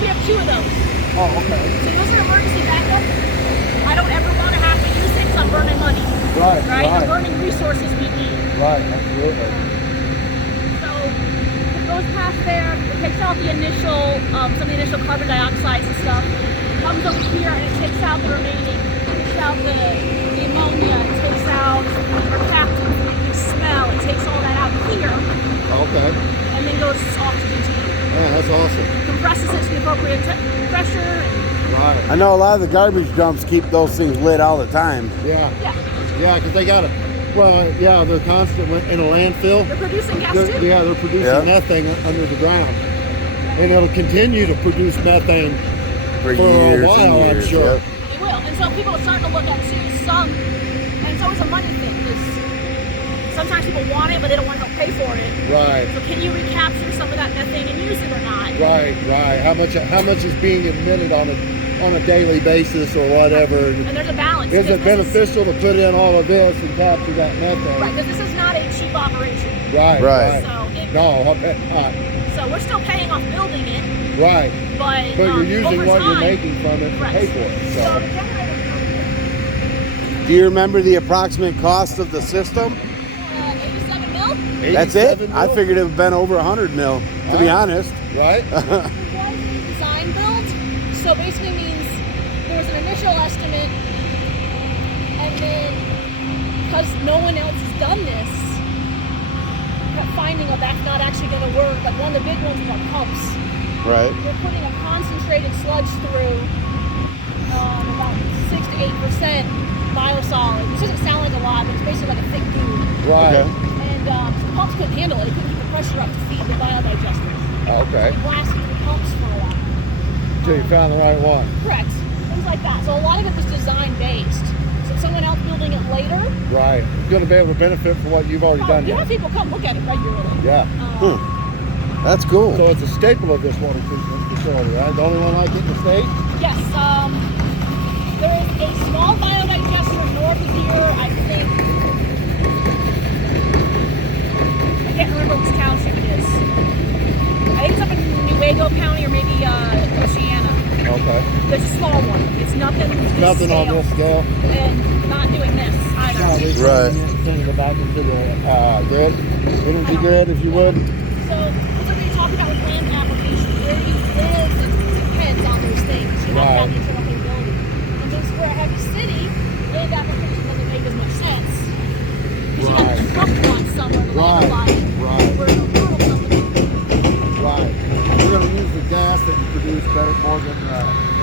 we have two of those. Oh, okay. So those are emergency backup. I don't ever want to have to use it because I'm burning money. Right, Right? I'm right. burning resources we need. Right, absolutely. So it goes past there, it takes out the initial, some of the initial carbon dioxides and stuff, comes over here and it takes out the remaining, it takes out the ammonia, it takes out surfactants, the smell, it takes all that out here Okay. and then goes off to DTE. Man, that's awesome. Compresses it to the appropriate pressure. And, Right. I know a lot of the garbage dumps keep those things lit all the time. Yeah. yeah, Yeah, because they got to. Well, yeah, they're constant in a landfill. they're producing gas too. They're producing Yeah. methane under the ground, and it'll continue to produce methane For for years a while, and I'm years. sure. Yep. They will. And so people are starting to look at too some, and it's always a money thing because sometimes people want it, but they don't want to help pay for it. Right, So can you recapture some of that methane and use it or not? right. How much is being emitted on a daily basis or whatever? And there's a balance. Is because it this beneficial to put in all of this and capture that methane? Right, because this is not a cheap operation. Right. Right. So, No, I bet not. so we're still paying off building it, Right. but But you're using over what time, you're making from it to right. pay for it. So So. the generator comes in. Do you remember the approximate cost of the system? 87 mil? That's it? 87 I mil? figured it would have been over 100 mil, to be honest. Right? It was a design build, so basically means there was an initial estimate, and then because no one else has done this, kept finding that that's not actually going to work. Like one of the big ones was our pumps. Right. We're putting a concentrated sludge through about 6 to 8% biosolid, which doesn't sound like a lot, but it's basically like a thick goo. Right. And so the pumps couldn't handle it. It couldn't keep the pressure up to feed the biodigesters. Okay. We blasted the pumps for a while. Until you found the right one. Correct. Things like that. So a lot of it was design based. So someone else building it later. Right. You're going to be able to benefit from what you've already done You have here. people come look at it regularly. Yeah. That's cool. So it's a staple of this water treatment facility, right? The only one like it in the state? Yes. There is a small biodigester north of here. I think. I can't remember which township it is. I think it's up in Nuevo County or maybe Oceana. Okay. There's a small one. It's nothing. This Nothing on scale, this scale. and not doing this either. Right. Send it back into the grid, energy grid, if you would. So that's what we talked about with land application. Where you live depends on those things. You have to have the internal capability. And since we're a heavy city, land application doesn't make as much sense. Because you got the truck lot somewhere to land a lot. Right. We're in a rural company. Right. You're going to use the gas that you produce better more than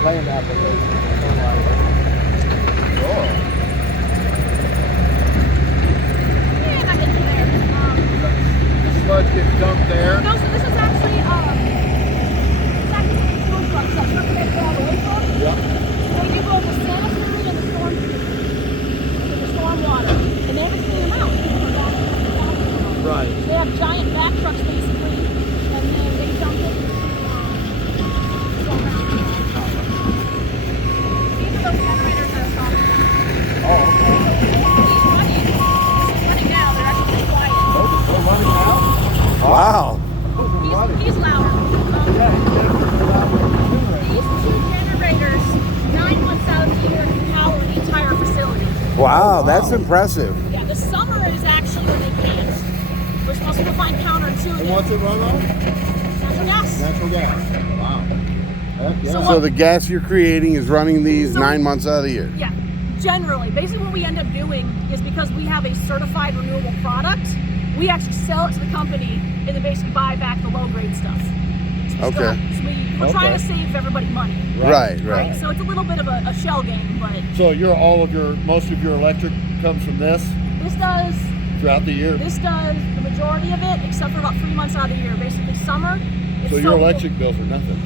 land application. Oh. Yeah, not into there. The sludge gets dumped there. No, so this is actually the storm truck. So I'm not going to go all the way from. Yep. They do both the sanitary and the storm water. And they have to clean them out. Right. They have giant back trucks basically, and then they dump it. These are those generators that I was talking about. Oh, okay. These running now, they're actually pretty quiet. We're running now? Wow. He's louder. These two generators, 9 months out of the year, can power the entire facility. Wow, that's impressive. Yeah, the summer is actually when they can't. We're supposed to find counterintuitive. And what's it run on? Natural gas. Natural gas. Wow. Heck yeah. So So the gas you're creating is running these So- 9 months out of the year. Yeah, generally. Basically what we end up doing is because we have a certified renewable product, we actually sell it to the company and then basically buy back the low grade stuff. Okay. So we're trying to save everybody money. Right, Right. right. So it's a little bit of a shell game, but So most of your electric comes from this this does throughout the year. the majority of it, except for about 3 months out of the year. Basically summer. It's So your electric bills are nothing.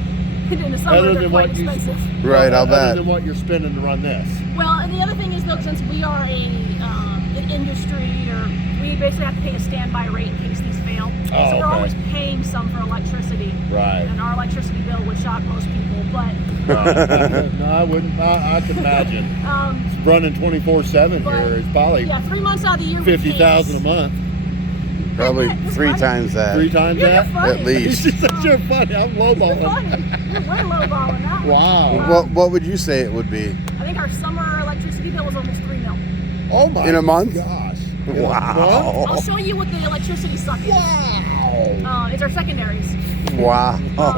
in the summer other they're than quite what you- expensive. Right, I'll Other bet. than what you're spending to run this. Well, and the other thing is though, since we are an industry, or we basically have to pay a standby rate in case these fail. Oh, So we're okay. always paying some for electricity. Right. And our electricity bill would shock most people, but No, I wouldn't. I could imagine. Running 24/7 But, here is probably yeah, 3 months out of the year. we 50,000 a can't. month. Probably It's 3 funny. times that. 3 times You're that. funny. At least. You're funny. I'm You're lowballing. funny. We're lowballing that one. Wow. What would you say it would be? I think our summer electricity bill was almost $3 million. Oh my. In a month? Gosh. In a month? Wow. I'll show you what the electricity suck is. Wow. It's our secondaries. Wow. Wow.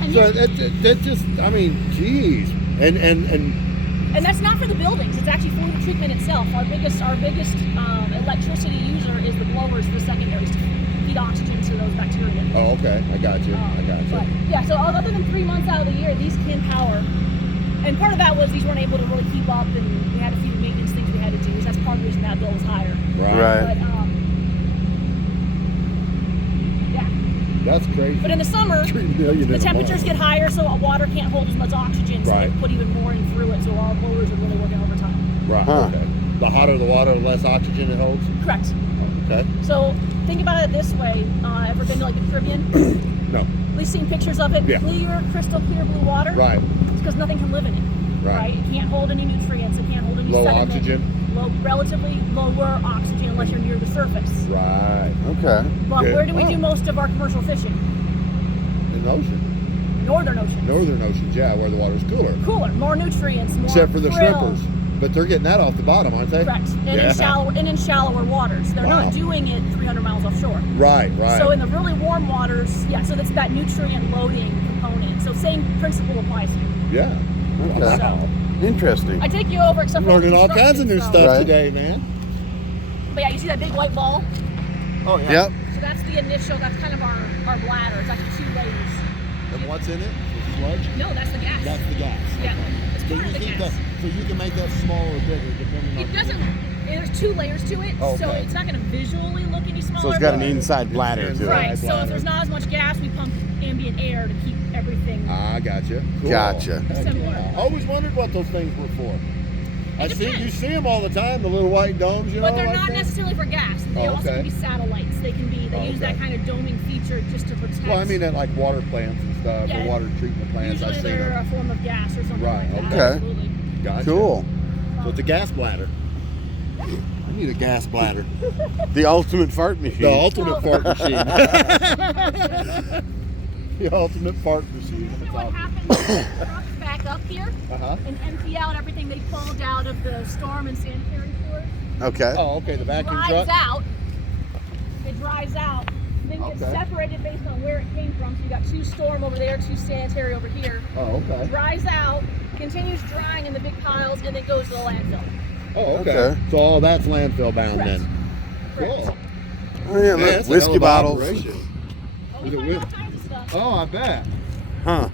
And, So yeah, that just, I mean, geez. And and that's not for the buildings. It's actually for the treatment itself. Our biggest electricity user is the blowers for the secondaries to feed oxygen to those bacteria. oh, okay. I got you. But yeah, so other than 3 months out of the year, these can power. And part of that was these weren't able to really keep up, and we had a few maintenance things we had to do. So that's part of the reason that bill was higher. Right. But yeah. That's crazy. But in the summer, 3 million the in a temperatures month. get higher, so water can't hold as much oxygen, so Right. they put even more in through it. So our blowers are really working overtime. Right. Huh. Okay. The hotter the water, the less oxygen it holds. Correct. Okay. So think about it this way: ever been to like the Caribbean? No. At least seen pictures of it. Yeah. Clear, crystal clear blue water. Right. It's because nothing can live in it. Right. It can't hold any nutrients. It can't hold any Low sediment. oxygen. Relatively lower oxygen unless you're near the surface. Right. Okay. But Okay. where do we Wow. do most of our commercial fishing? In the ocean. Northern oceans. Northern oceans, yeah, where the water's cooler. Cooler, more nutrients, more Except for the krill. shrimpers. But they're getting that off the bottom, aren't they? Correct. And Yeah. in shallower waters. They're Wow. not doing it 300 miles offshore. Right, right. So in the really warm waters, yeah, so that's that nutrient loading component. So same principle applies here. yeah. Okay. So Interesting. I take you over except for Learning all kinds of new construction, stuff Right. today, man. But yeah, you see that big white ball? Oh yeah. Yep. So that's the initial, that's kind of our bladder. It's actually 2 layers. And what's in it? The sludge? No, that's the gas. That's the gas. Yeah. It's So part you of the keep gas. that. So you can make that smaller or bigger depending on. It doesn't, there's 2 layers to it, so Okay. it's not going to visually look any smaller. So it's got an but- inside bladder to it. Right, so bladder. if there's not as much gas, we pump ambient air to keep everything I gotcha. Cool. Gotcha. similar. I always wondered what those things were for. You depends. see them all the time, the little white domes, you know. But they're like not that? necessarily for gas. They Oh, also okay. can be satellites. They use that Okay. kind of doming feature just to protect. Well, I mean, at like water plants and stuff, Yeah. or water treatment plants. Usually I've seen they're them. a form of gas or something Right, like that. okay. Absolutely. Gotcha. Cool. So it's a gas bladder. I need a gas bladder. The ultimate fart machine. The ultimate Well- fart machine. The ultimate fart machine. Usually That's what awesome. happens is trucks back up here Uh-huh. and empty out everything they pulled out of the storm and sanitary sewers. Okay. Oh, okay. The vacuum Dries truck. out. It dries out. Then gets Okay. separated based on where it came from. So you got 2 storm over there, 2 sanitary over here. Oh, okay. Dries out, continues drying in the big piles, and then goes to the landfill. Oh, okay. Okay. So all that's landfill bound Correct. then. Correct. Cool. Oh, yeah, look, Man, that's a whiskey hell of an bottles. operation. Oh, we Look at find all whis- kinds of stuff. Oh, I bet. Huh.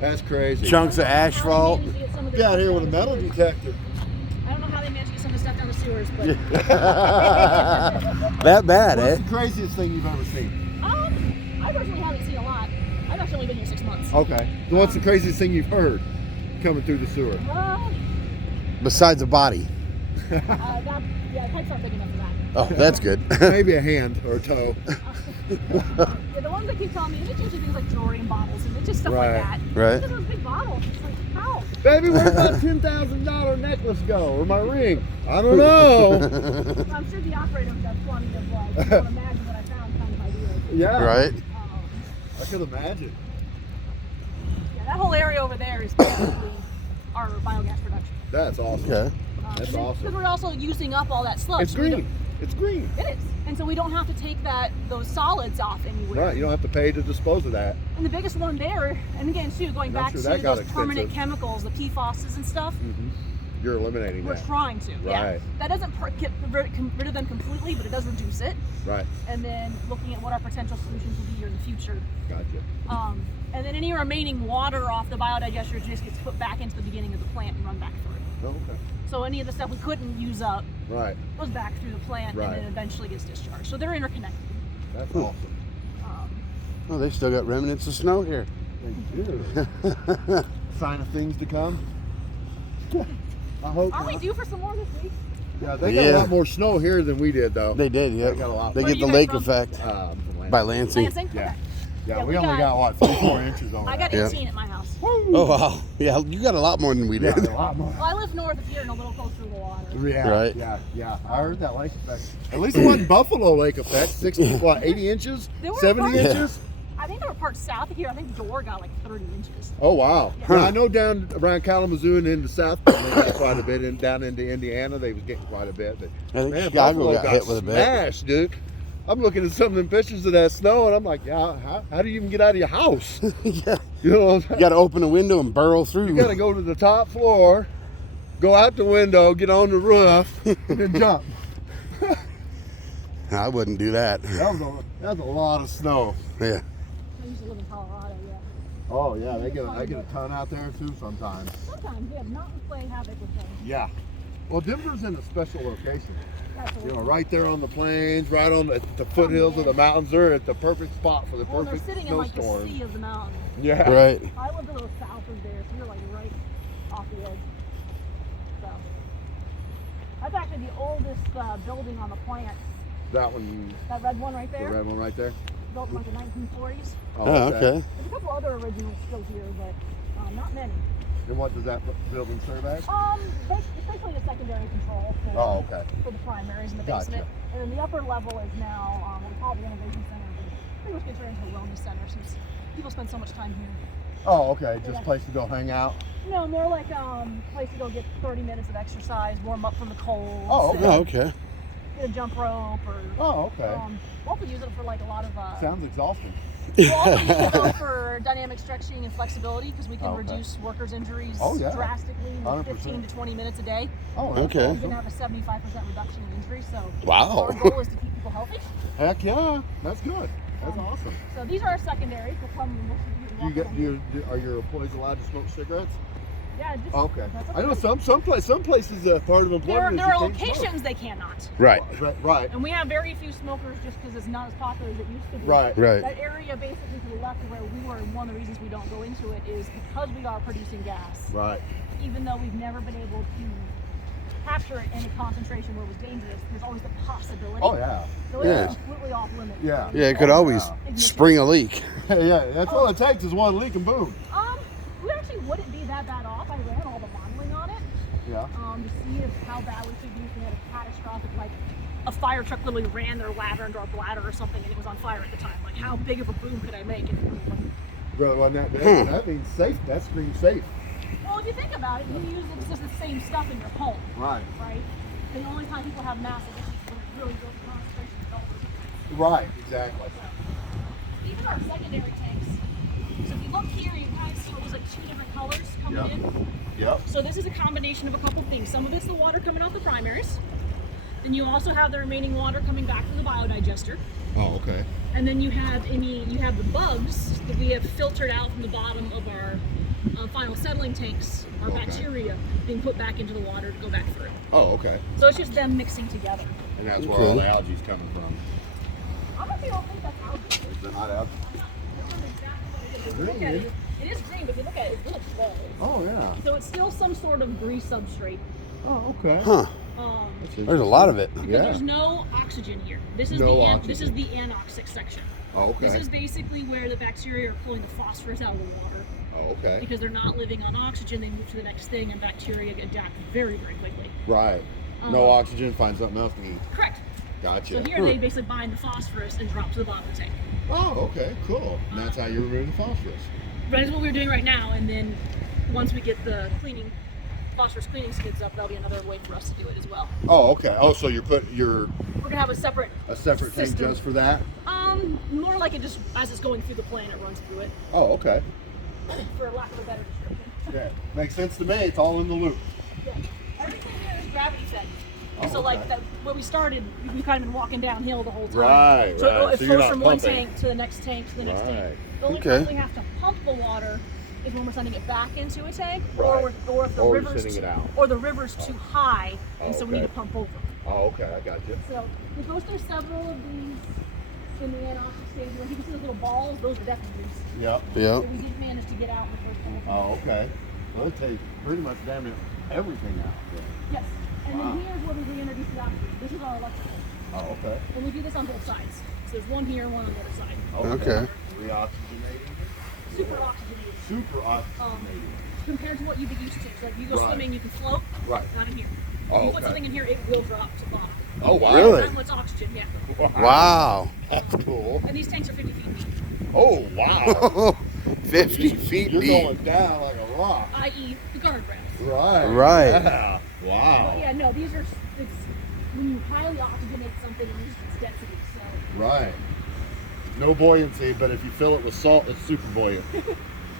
That's crazy. Chunks of asphalt. How they managed to get some of this Get out stuff here down with a the metal sewers. detector. I don't know how they managed to get some of the stuff down the sewers, but That bad, What's eh? the craziest thing you've ever seen? I personally haven't seen a lot. I've actually only been here 6 months. Okay. So what's the craziest thing you've heard coming through the sewer? Besides a body. That, yeah, pipes aren't big enough for that. Oh, that's good. Maybe a hand or a toe. Yeah, the ones that keep telling me, it's usually things like jewelry and bottles, and it's just stuff Right. like that. Right. Look at those big bottles. It's like, how? Baby, where'd my $10,000 necklace go? Or my ring? I don't know. I'm sure the operators have plenty of like, you don't imagine what I found kind of ideas. Yeah. Right. I could imagine. Yeah, that whole area over there is basically our biogas production. That's awesome. Okay. That's Because awesome. we're also using up all that sludge. It's so we green. It's green. don't- It is. And so we don't have to take those solids off anywhere. Right. You don't have to pay to dispose of that. And the biggest one there, and again, too, going I'm back sure to that got those permanent expensive. chemicals, the PFASs and stuff, You're eliminating we're that. trying to. Yeah. Right. That doesn't get rid of them completely, but it does reduce it. Right. And then looking at what our potential solutions will be here in the future. Gotcha. And then any remaining water off the biodigester just gets put back into the beginning of the plant and run back through. Oh, okay. So any of the stuff we couldn't use up Right. goes back through the plant Right. and then eventually gets discharged. So they're interconnected. That's awesome. Um, Oh, they still got remnants of snow here. Thank you. Sign of things to come. I hope. are we not. due for some more this week? Yeah, they got a Yeah. lot more snow here than we did, though. They did, yeah. They got a lot. They Where get are the you lake guys from? effect From by Lansing. Lansing? Yeah. Okay. Yeah, Yeah, we we only got- got what, 3-4 inches on I that. got Yeah. 18 at my house. Oh, wow. Yeah, you got a lot more than we Yeah, did. a lot more. Well, I live north of here and a little closer to the water. Yeah, Right. yeah. I heard that lake effect. At least it wasn't Buffalo Lake effect. 80 inches? There were 70 parts- inches? I think there were parts south of here. I think Door got like 30 inches. Oh, wow. Huh. Yeah, I know down around Kalamazoo and into South Bend they got quite a bit, and down into Indiana they was getting quite a bit. But I think man, Chicago Buffalo got hit with a bit. smashed, dude. I'm looking at some of them pictures of that snow, and I'm like, yeah, how do you even get out of your house? Yeah. You know what I'm You saying? got to open a window and burrow through. You got to go to the top floor, go out the window, get on the roof, and then jump. I wouldn't do that. That was a lot of snow. Yeah. I used to live in Colorado, yeah. Oh yeah, I get a ton out there too sometimes. Sometimes, yeah, mountains play havoc with things. Yeah. Well, Denver's in a special location. Absolutely. You know, right there on the plains, right on the foothills of the mountains. They're at the perfect spot for the Well, they're perfect sitting in like the snowstorm. sea of the mountain. Yeah. Right. I lived a little south of there, so you're like right off the edge. So that's actually the oldest building on the plant. That one, That red one right the there, red one right there. built in like the 1940s. Oh, okay. There's a couple other originals still here, but not many. And what does that building serve as? Basically the secondary control for, Oh, okay. for the primaries in the Gotcha. basement. And then the upper level is now what we call the Innovation Center, but pretty much gets turned into a wellness center since people spend so much time here. Oh, okay. Just a place to go hang out. No, more like place to go get 30 minutes of exercise, warm up from the cold. Oh, okay. Oh, okay. Get a jump rope or. Oh, okay. We'll also use it for like a lot of. Sounds exhausting. We'll also use it for dynamic stretching and flexibility because we can Okay. reduce workers' injuries Oh, yeah. drastically in 100%. 15 to 20 minutes a day. Oh, that's Okay. We can awesome. have a 75% reduction in injuries. So Wow. our goal is to keep people healthy. Heck yeah. That's good. That's awesome. So these are our secondaries. We'll come. Are your employees allowed to smoke cigarettes? Yeah. Just, Okay. That's I know some places part of employment There is are you can't locations they cannot. Right. smoke. Right. And we have very few smokers just because it's not as popular as it used to be. Right. Right. That area basically to the left of where we were, and one of the reasons we don't go into it is because we are producing gas. Right. Even though we've never been able to capture it in a concentration where it was dangerous, there's always the possibility. Oh yeah. So it's Yeah. completely off limits. Yeah. Yeah, it could always spring a leak. Yeah. That's all it takes is one leak and boom. We actually wouldn't be that bad off. I ran all the modeling on it. Yeah. To see how bad we could be if we had a catastrophic, like a fire truck literally ran their ladder into our bladder or something and it was on fire at the time. Like how big of a boom could I make? Well, that means safe. That screams safe. Well, if you think about it, you use it's just the same stuff in your home, Right. right? The only time people have massive issues is when it's really good concentration of don't Right. Exactly. Even our secondary tanks. So if you look here, you guys see there's like 2 different colors coming in. Yep. So this is a combination of a couple things. Some of it's the water coming off the primaries. Then you also have the remaining water coming back from the biodigester. Oh, okay. And then you have the bugs that we have filtered out from the bottom of our final settling tanks, our Okay. bacteria being put back into the water to go back through. Oh, okay. So it's just them mixing together. And that's where Okay. all the algae's coming from. I don't think that's algae. They're not algae. If you look at it, it is green, but if you look at it, it's really small. Oh, yeah. So it's still some sort of grease substrate. Oh, okay. Huh. There's a lot of it. Because Yeah. there's no oxygen here. This is No this is oxygen. the anoxic section. Oh, okay. This is basically where the bacteria are pulling the phosphorus out of the water. Oh, okay. Because they're not living on oxygen, they move to the next thing, and bacteria adapt very, very quickly. Right. No oxygen, find something else to eat. Correct. Gotcha. So here they basically bind the phosphorus and drop to the bottom of the tank. Oh, okay, cool. And that's how you remove the phosphorus. But that's what we're doing right now, and then once we get the phosphorus cleaning skids up, that'll be another way for us to do it as well. Oh, okay. Oh, so you're putting We're gonna have a separate thing system. just for that? More like it just as it's going through the plant, it runs through it, Oh, okay. for lack of a better description. Yeah, makes sense to me. It's all in the loop. Yeah. Everything here is gravity fed. Oh, So like okay. where we started, we've kind of been walking downhill the whole time. Right, So right. it So you're flows not from one pumping. tank to the next tank to the next tank. Right. The only Okay. time we have to pump the water is when we're sending it back into a tank, Right. or if the Or you're river's sending it too, out. or the river's too high, and so we need okay. to pump over. Oh, okay. I got you. So it goes through several of these in the anoxic stage. When you can see those little balls, those are definitely loose. Yep. Yeah. But we did manage to get out the first one. Oh, okay. Well, it takes pretty much damn near everything out. Yes. And Wow. then here's where we reintroduce the oxygen. This is our electrical. Oh, okay. And we do this on both sides. So there's one here, one on the other side. Okay. Reoxygenated. Super oxygenated. Super oxygenated. Compared to what you'd be used to. So like you go Right. swimming, you can float. Right. Not in here. Oh, If you put okay. something in here, it will drop to the bottom. Oh, wow. Really? That much oxygen, yeah. Wow. That's cool. And these tanks are 50 feet deep, Oh, wow. 50 feet You're deep. going down like a rock. i.e. the guardrails. Right. Right. Yeah. Wow. But yeah, no, these are, it's, when you highly oxygenate something, it loses its density, so. Right. No buoyancy, but if you fill it with salt, it's super buoyant.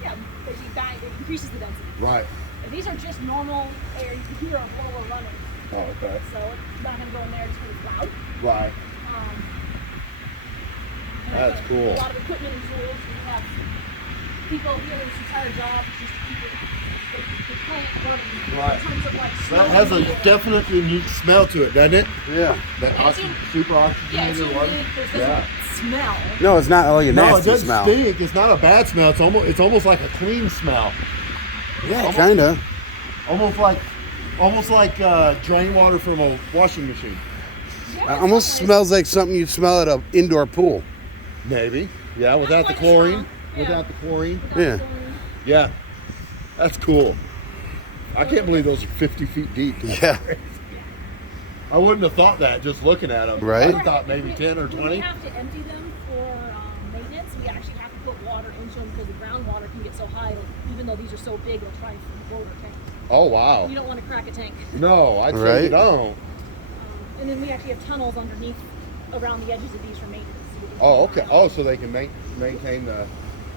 Yeah, it increases the density. Right. If these are just normal air, you can hear a blower running, Oh, okay. so it's not going to go in there just because it's loud. Right. And That's we've got cool. A lot of equipment and tools. We have people here whose entire job is just to keep the plant running. Right. In terms of like That has a smelling definite unique smell to it, doesn't it? Yeah. That Yeah, it's in- super Yeah, it's oxygenated unique. water. It doesn't Yeah. smell. No, it's not like a No, it nasty doesn't smell. stink. It's not a bad smell. It's almost like a clean smell. Yeah, kind of. Almost like drain water from a washing machine. Yeah, Almost it's smells like something you'd smell at an indoor pool. Maybe. Yeah, without the quite as chlorine. strong. Yeah. Without the chlorine. Yeah. Yeah. That's cool. I can't believe those are 50 feet deep. Yeah. I wouldn't have thought that just looking at them. Right. I thought maybe 10 or When 20. we have to empty them for maintenance, we we actually have to put water into them because the groundwater can get so high. Even though these are so big, they'll try and blow their tank. Oh, wow. You don't want to crack a tank. No, I'd say Right. you don't. And then we actually have tunnels underneath, around the edges of these for maintenance. So we can Oh, keep an okay. eye on Oh, so they can maintain the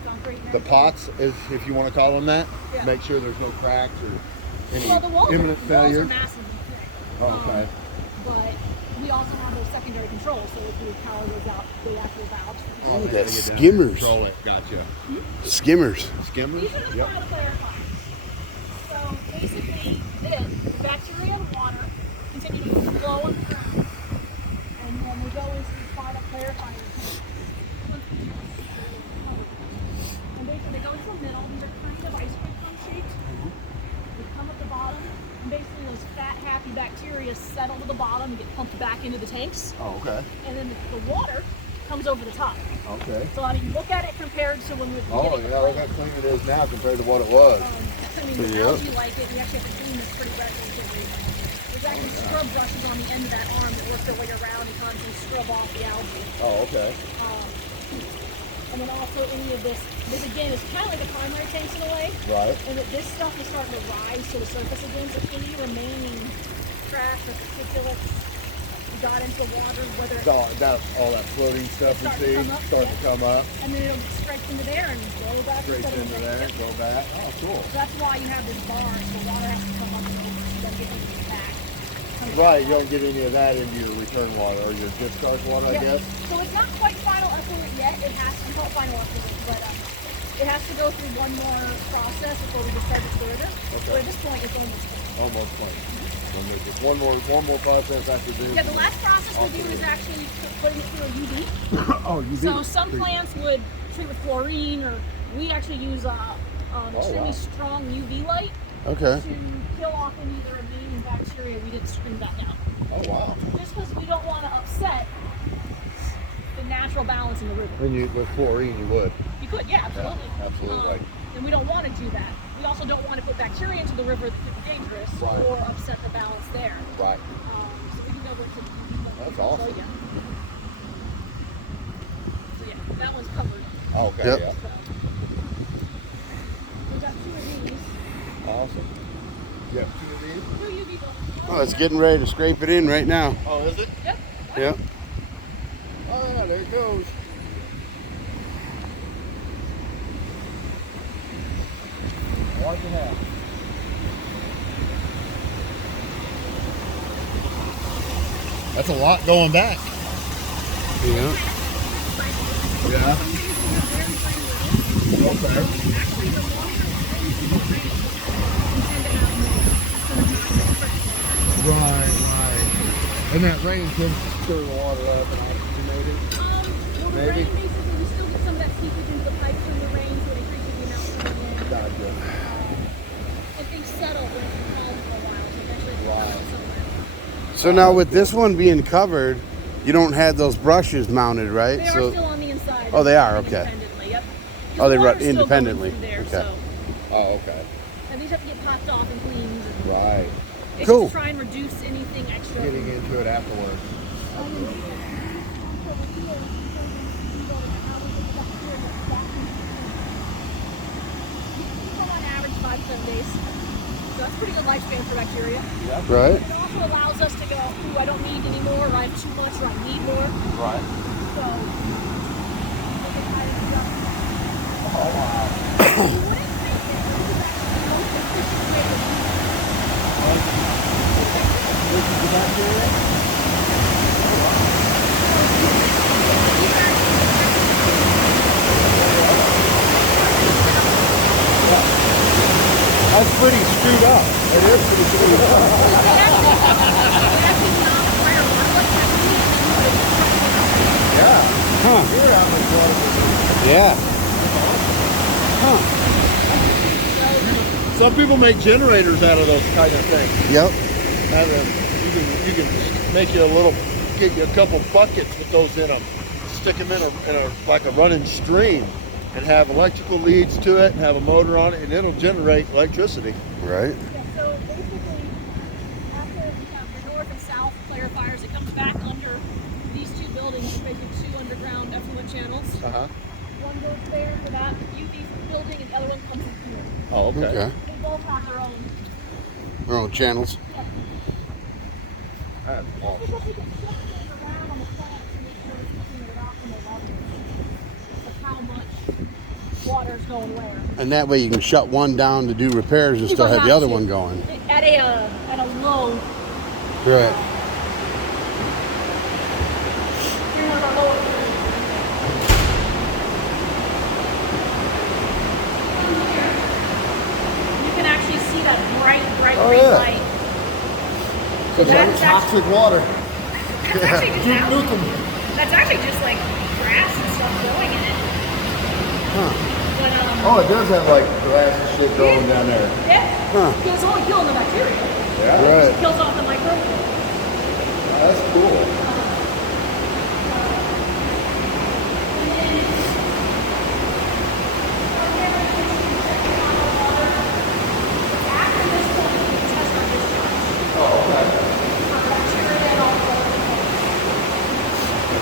concrete and the everything. pots, if you want to call them that. Yeah. Make sure there's no cracks or any Well, the walls, imminent the walls failure. are massively thick. Oh, okay. But we also have those secondary controls, so if the power goes out, they actual valves. Oh, Look they at gotta get down skimmers. and Control it. Gotcha. Skimmers. Skimmers. These are the Yep. final clarifiers. So basically, this bacteria and water continue to flow on the ground, and then we go into the final clarifiers. And basically, they go into the middle. These are kind of ice cream cone shaped. They come at the bottom, and basically those fat, happy bacteria settle to the bottom and get pumped back into the tanks. Oh, okay. And then the water comes over the top. Okay. So I mean, look at it compared to when we were Oh, getting yeah, look how clean it is now compared to what it was. I mean, the Yep. algae like it, we actually have to clean this pretty regularly. There's actually scrub brushes on the end of that arm that work their way around and constantly scrub off the algae. Oh, okay. And then also any of this again is kind of like the primary tanks in a way. Right. And that this stuff is starting to rise to the surface again, so any remaining trash or particulates got into the water, whether So all that floating stuff we Starting to see come up, starting to yeah. come up, and then it'll get scraped into there and go back straight instead of into the there, tank. go back. Oh, cool. So that's why you have this bar, so the water has to come up and over, so you don't get anything back. coming Right, back you out. don't get any of that into your return water or your discharge water, I Yeah. guess. So it's not quite final effluent yet. It has to call final effluent, but it has to go through one more process before we discharge it to the river. So at this point, it's almost done. Almost clean. So there's just one more process after this. Yeah, the last process we do is actually putting it through a UV. Oh, you So some plants would treat with chlorine, or we actually use extremely wow. strong UV light Okay. to kill off any of the remaining bacteria. We didn't screen that down. Oh, wow. Just because we don't want to upset the natural balance in the river. When you with chlorine, you would. You could, yeah, absolutely. absolutely. And we don't want to do that. We also don't want to put bacteria into the river that could be dangerous Right. or upset the balance there. Right. So we can go into the UV light. That's awesome. So yeah, that one's covered. Okay. Yep. Yeah. So. We got two of these. Awesome. You have two of these? Two UV lights. Oh, it's getting ready to scrape it in right now. Oh, is it? Yep. Yep. Oh, yeah, there it goes. Watch it have. That's a lot going back. Yeah. Yeah. Okay. Right. And that rain can stir the water up and oxygenate it. Well, the Maybe. rain basically, we still get some of that seepage into the pipes from the rain, so it increases the amount coming in. Gotcha. And things settle when it's calm for a while, so eventually it Wow. comes somewhere. So now with this one being covered, you don't have those brushes mounted, right? They are So still on the inside. Oh, they are, running okay. Independently, yep. Oh, they The run water's still going independently, through there, okay. so- Oh, okay. And these have to get popped off and cleaned. And Right. it's Cool. just to try and reduce anything extra. Getting into it afterwards. On average, 5 to 7 days. So that's pretty good lifespan for bacteria. right? It also allows us to go, ooh, I don't need any more, or I have too much, or I need more. Right. So, we can kind of adjust. Oh, wow. You wouldn't think it, but this is actually the most efficient way to do This is the bacteria? That's pretty screwed up. It is pretty screwed up. Yeah. Huh. Here out in the Yeah. Some people make generators out of those kind of things. Yep. You can make you a little, get you a couple buckets with those in them, stick them in a like a running stream, and have electrical leads to it, and have a motor on it, and it'll generate electricity. Right. Yeah, so basically, after the north and south clarifiers, it comes back under these two buildings, basically two underground effluent channels. Uh huh. one goes there for that UV building, and the other one comes in here. Oh, okay. Okay. They both have Their own channels. That's awesome. because we can shift things around on the plant to make sure we're keeping it at optimal levels of how much water's going where. And that way you can shut one down to do repairs and You still don't have the other to. one going. At a low. Right. Here's one of our lower. You can actually see that bright Oh, green yeah. light. So That's toxic water. That's actually that's actually just like grass and stuff growing in it. Huh. But Oh, it does have like grass and shit growing down there. yeah, Huh. it's only killing the bacteria. Yeah. Right. It kills off the microbes. That's cool. After this point, we can test our discharge Oh, okay. for bacteria and all the other things.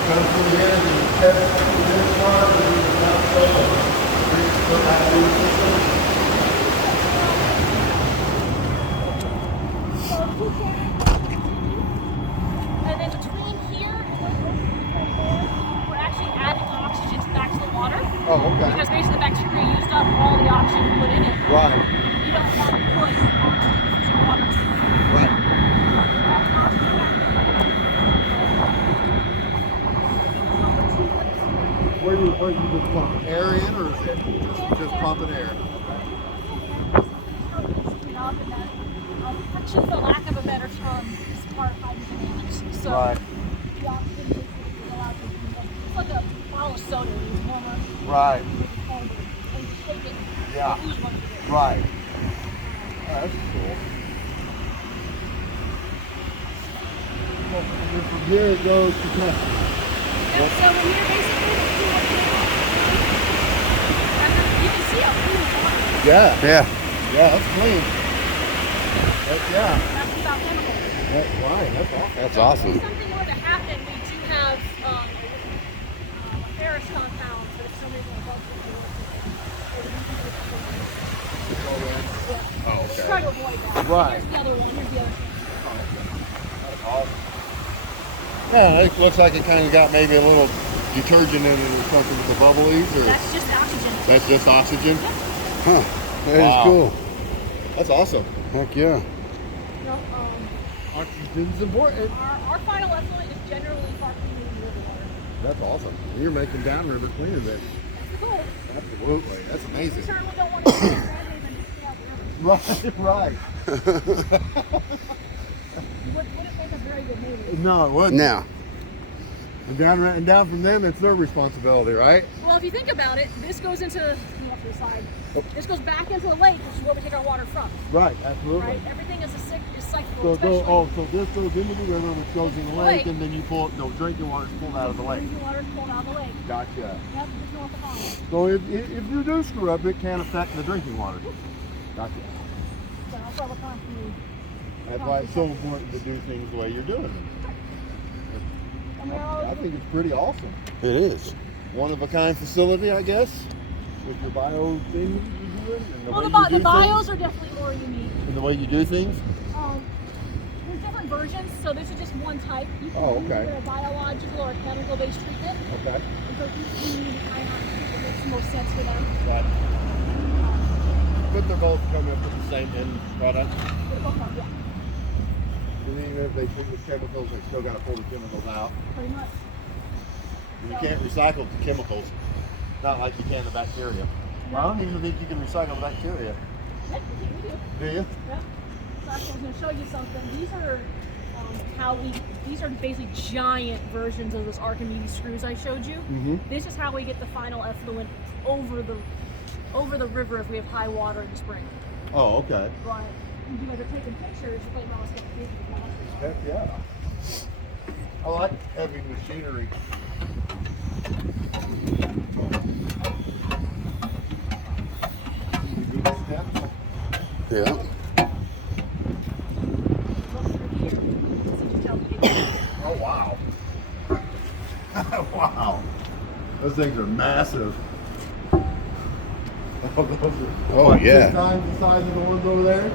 Come through here and test this part and not so. Put that through the system. So two channels, and then between here and those openings right there, we're actually adding oxygen back to the water. Oh, okay. Because basically the bacteria used up all the oxygen we put in it. Right. You don't want to put oxygen deficient water to it. Right. Where you just pump air in, or is it just pumping air? Friction, for lack of a better term, is part of hydrodynamics. So Right. the oxygen basically allows it to be it's like a bottle of soda. You use warmer, Right. make it colder, and you shake it. Yeah. You lose one of it. Right. Oh, that's cool. Well, and then from here it goes to testing. And so when you're basically you can see how clean the water is. Yeah. Yeah. Yeah, that's clean. That's, yeah. That's without chemicals. That's right. That's awesome. That's If awesome. something were to happen, we do have ferrous compounds that if somebody were above it, Oh, okay. try to avoid that. Right. Here's the other one. Here's the other one. That's awesome. Yeah, it looks like it kind of got maybe a little detergent in it or something with the bubblies, or That's just oxygen. that's just oxygen. Huh. That Wow. is cool. That's awesome. Heck yeah. No, Oxygen's important. our final effluent is generally far cleaner than river water. That's awesome. You're making downriver cleaner then. That's the goal. Absolutely. That's We amazing. certainly don't want to contaminate and stay out the river. Right, right. Wouldn't make us very good neighbors. No, it wouldn't. Now. And down from them, it's their responsibility, right? Well, if you think about it, this goes into the side. This goes back into the lake, which is where we take our water from. Right, absolutely. Right? Everything is cyclical, So especially so this goes into the river, which goes in the lake, Lake. and then you pull no drinking water is pulled out of the lake. drinking water is pulled out of the lake. Gotcha. Yep, just north of Holland. So if you do screw up, it can affect the drinking water. Gotcha. So that's why we're constantly. That's why it's so important to do things the way you're doing them. And we're I always, think it's pretty awesome. It is. One of a kind facility, I guess, with your bio thing you do it, and the well, way the you do bios things, are definitely more unique. and the way you do things. There's different versions, so this is just one type. You can Oh, do okay. either a biological or a chemical-based treatment. Okay. And so each community kind of makes the most sense for them. Right. But they're both coming up with the same end product. They're both up, yeah, And even if they treat with chemicals, they still got to pull the chemicals out. pretty much. And you can't recycle the chemicals, not like you can the bacteria. Well, I don't even think you can recycle bacteria. Yeah, we do. Do you? Yep. So actually, I was going to show you something. These are these are basically giant versions of those Archimedes screws I showed you. Mm-hmm. This is how we get the final effluent over the river if we have high water in the spring. Oh, okay. But if you guys are taking pictures, you might want to take pictures. Heck yeah. I like heavy machinery. Yeah. Look through here. See just how big it is. Oh, wow. Wow. Those things are massive. Oh, what, yeah. 6 times the size of the ones over there?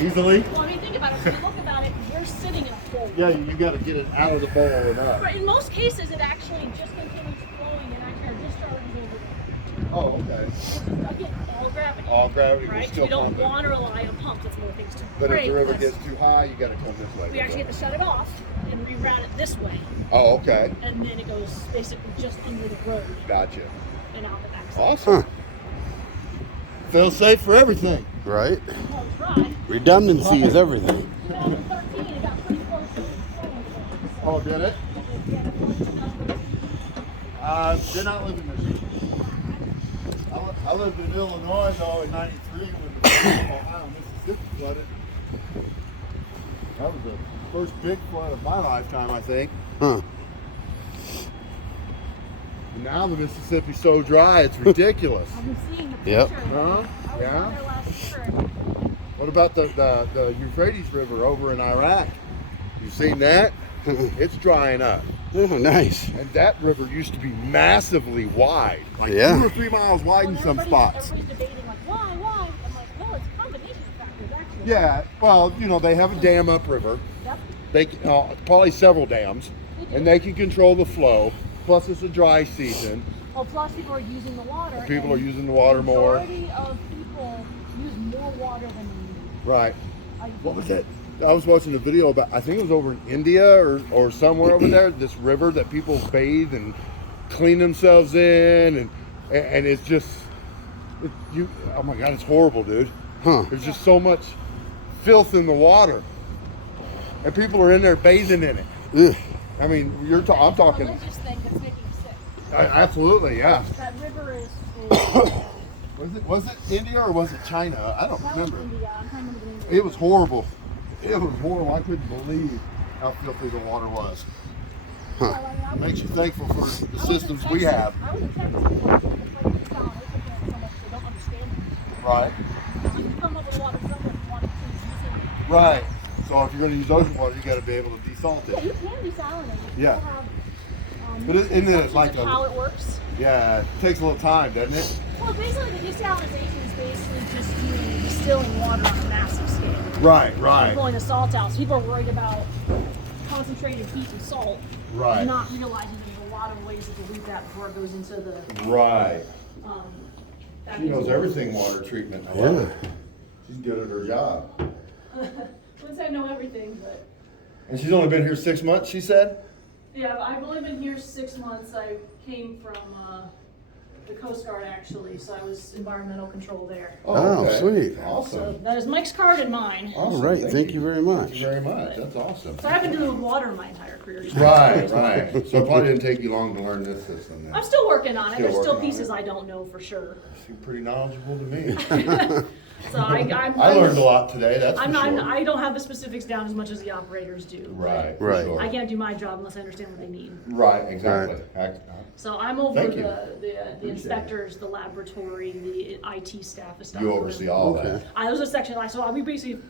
Easily? Well, I mean, think about it. If you look about it, you're sitting in a hole. Yeah, you got to get it out of the bowl and up. But in most cases, it actually just continues flowing and actually our discharge is over there. Oh, okay. It's just, again, all gravity. All gravity will Right? still We don't pump it. want to rely on pumps. That's more things to But break. if the river That's- gets too high, you got to come this way. we actually have to shut it off and reroute it this way. Oh, okay. And then it goes basically just under the road Gotcha. and out the backside. Awesome. Huh. Feel safe for everything. Right? Well, try. Redundancy is everything. 2013, it got pretty close to flowing. Oh, did it? Did not live in Michigan. I lived in Illinois though in '93 when the Ohio and Mississippi flooded. That was the first big flood of my lifetime, I think. Huh. And now the Mississippi's so dry, it's ridiculous. I've been seeing the Yep. picture. Huh? I was Yeah? down there last year. What about the Euphrates River over in Iraq? You seen that? It's drying up. Oh, nice. And that river used to be massively wide, like Yeah. 2 or 3 miles wide in some spots. Everybody's debating like, why? I'm like, well, it's a combination of factors actually. Yeah, well, you know, they have a dam upriver. Yep. They probably several dams, and they can control the flow. Plus, it's a dry season. Well, plus people are using the water. People and are using the water the more. majority of people use more water than they need. Right. Like, What was it? I was watching a video about, I think it was over in India or somewhere over there, this river that people bathe and clean themselves in, and it's just, oh my God, it's horrible, dude. Huh. There's just so much filth in the water, and people are in there bathing in it. Ugh. I mean, I'm it's a talking, religious thing that's making you sick. absolutely, yeah. That river is Was it India or was it China? I don't that was remember. India. I'm trying to remember the name of It was horrible. It was horrible. I couldn't believe how filthy the water was. Well, I mean, I was- Makes you thankful for the I was systems in we Texas. have. I was in Texas before. It's like this town. They think so much they don't understand it. Right. You can come up with a lot of stuff if you want to use it. Right. So if you're going to use ocean water, you got to be able to desalt Yeah, you it. can desalinate it. Yeah. People have, But isn't it instructions like of a- how it works? Yeah, it takes a little time, doesn't it? Well, basically, the desalination is basically just you distilling water on a massive scale. Right, You're right, pulling the salt out. So people are worried about concentrated heat and salt, right, not realizing there's a lot of ways to dilute that before it goes into the. right. Um, She knows everything water treatment. I love it. She's good at her job. I wouldn't say I know everything, but And she's only been here 6 months, she said? yeah, I've only been here 6 months. I came from the Coast Guard actually, so I was environmental control there. Oh, sweet. So Awesome. that is Mike's card and mine. Awesome. All right, thank you very much. Thank you very much. That's awesome. So I've been dealing with water my entire career. Right, right. So it probably didn't take you long to learn this system then. I'm still working on it. Still There's still working on pieces it. I don't know for sure. Seem pretty knowledgeable to me. So I'm I learned a lot today, that's for I'm not, sure. I don't have the specifics down as much as the operators do. Right, for Right. sure. I can't do my job unless I understand what they need. Right, exactly. So I'm over Thank you. the inspectors, the laboratory, the IT staff and stuff. You oversee all Okay. that. I was a section, we basically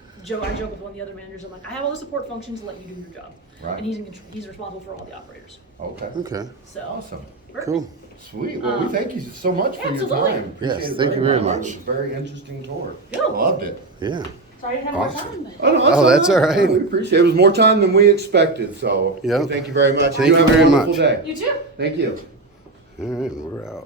I joke with one of the other managers, I'm like, I have all the support functions to let you do your job. Right. And he's responsible for all the operators. Okay. Okay. So. Awesome. Cool. Sweet. Well, we thank you so much for your Absolutely. time. Appreciate Yes, it thank you very It much. was a very interesting tour. Yeah. Loved it. Yeah. Sorry I didn't have more Awesome. time, but. Oh, Oh, that's all right. We appreciate it. It was more time than we expected, so Yep. thank you very much. Thank you have a very wonderful much. day. You too. Thank you. All right, we're out.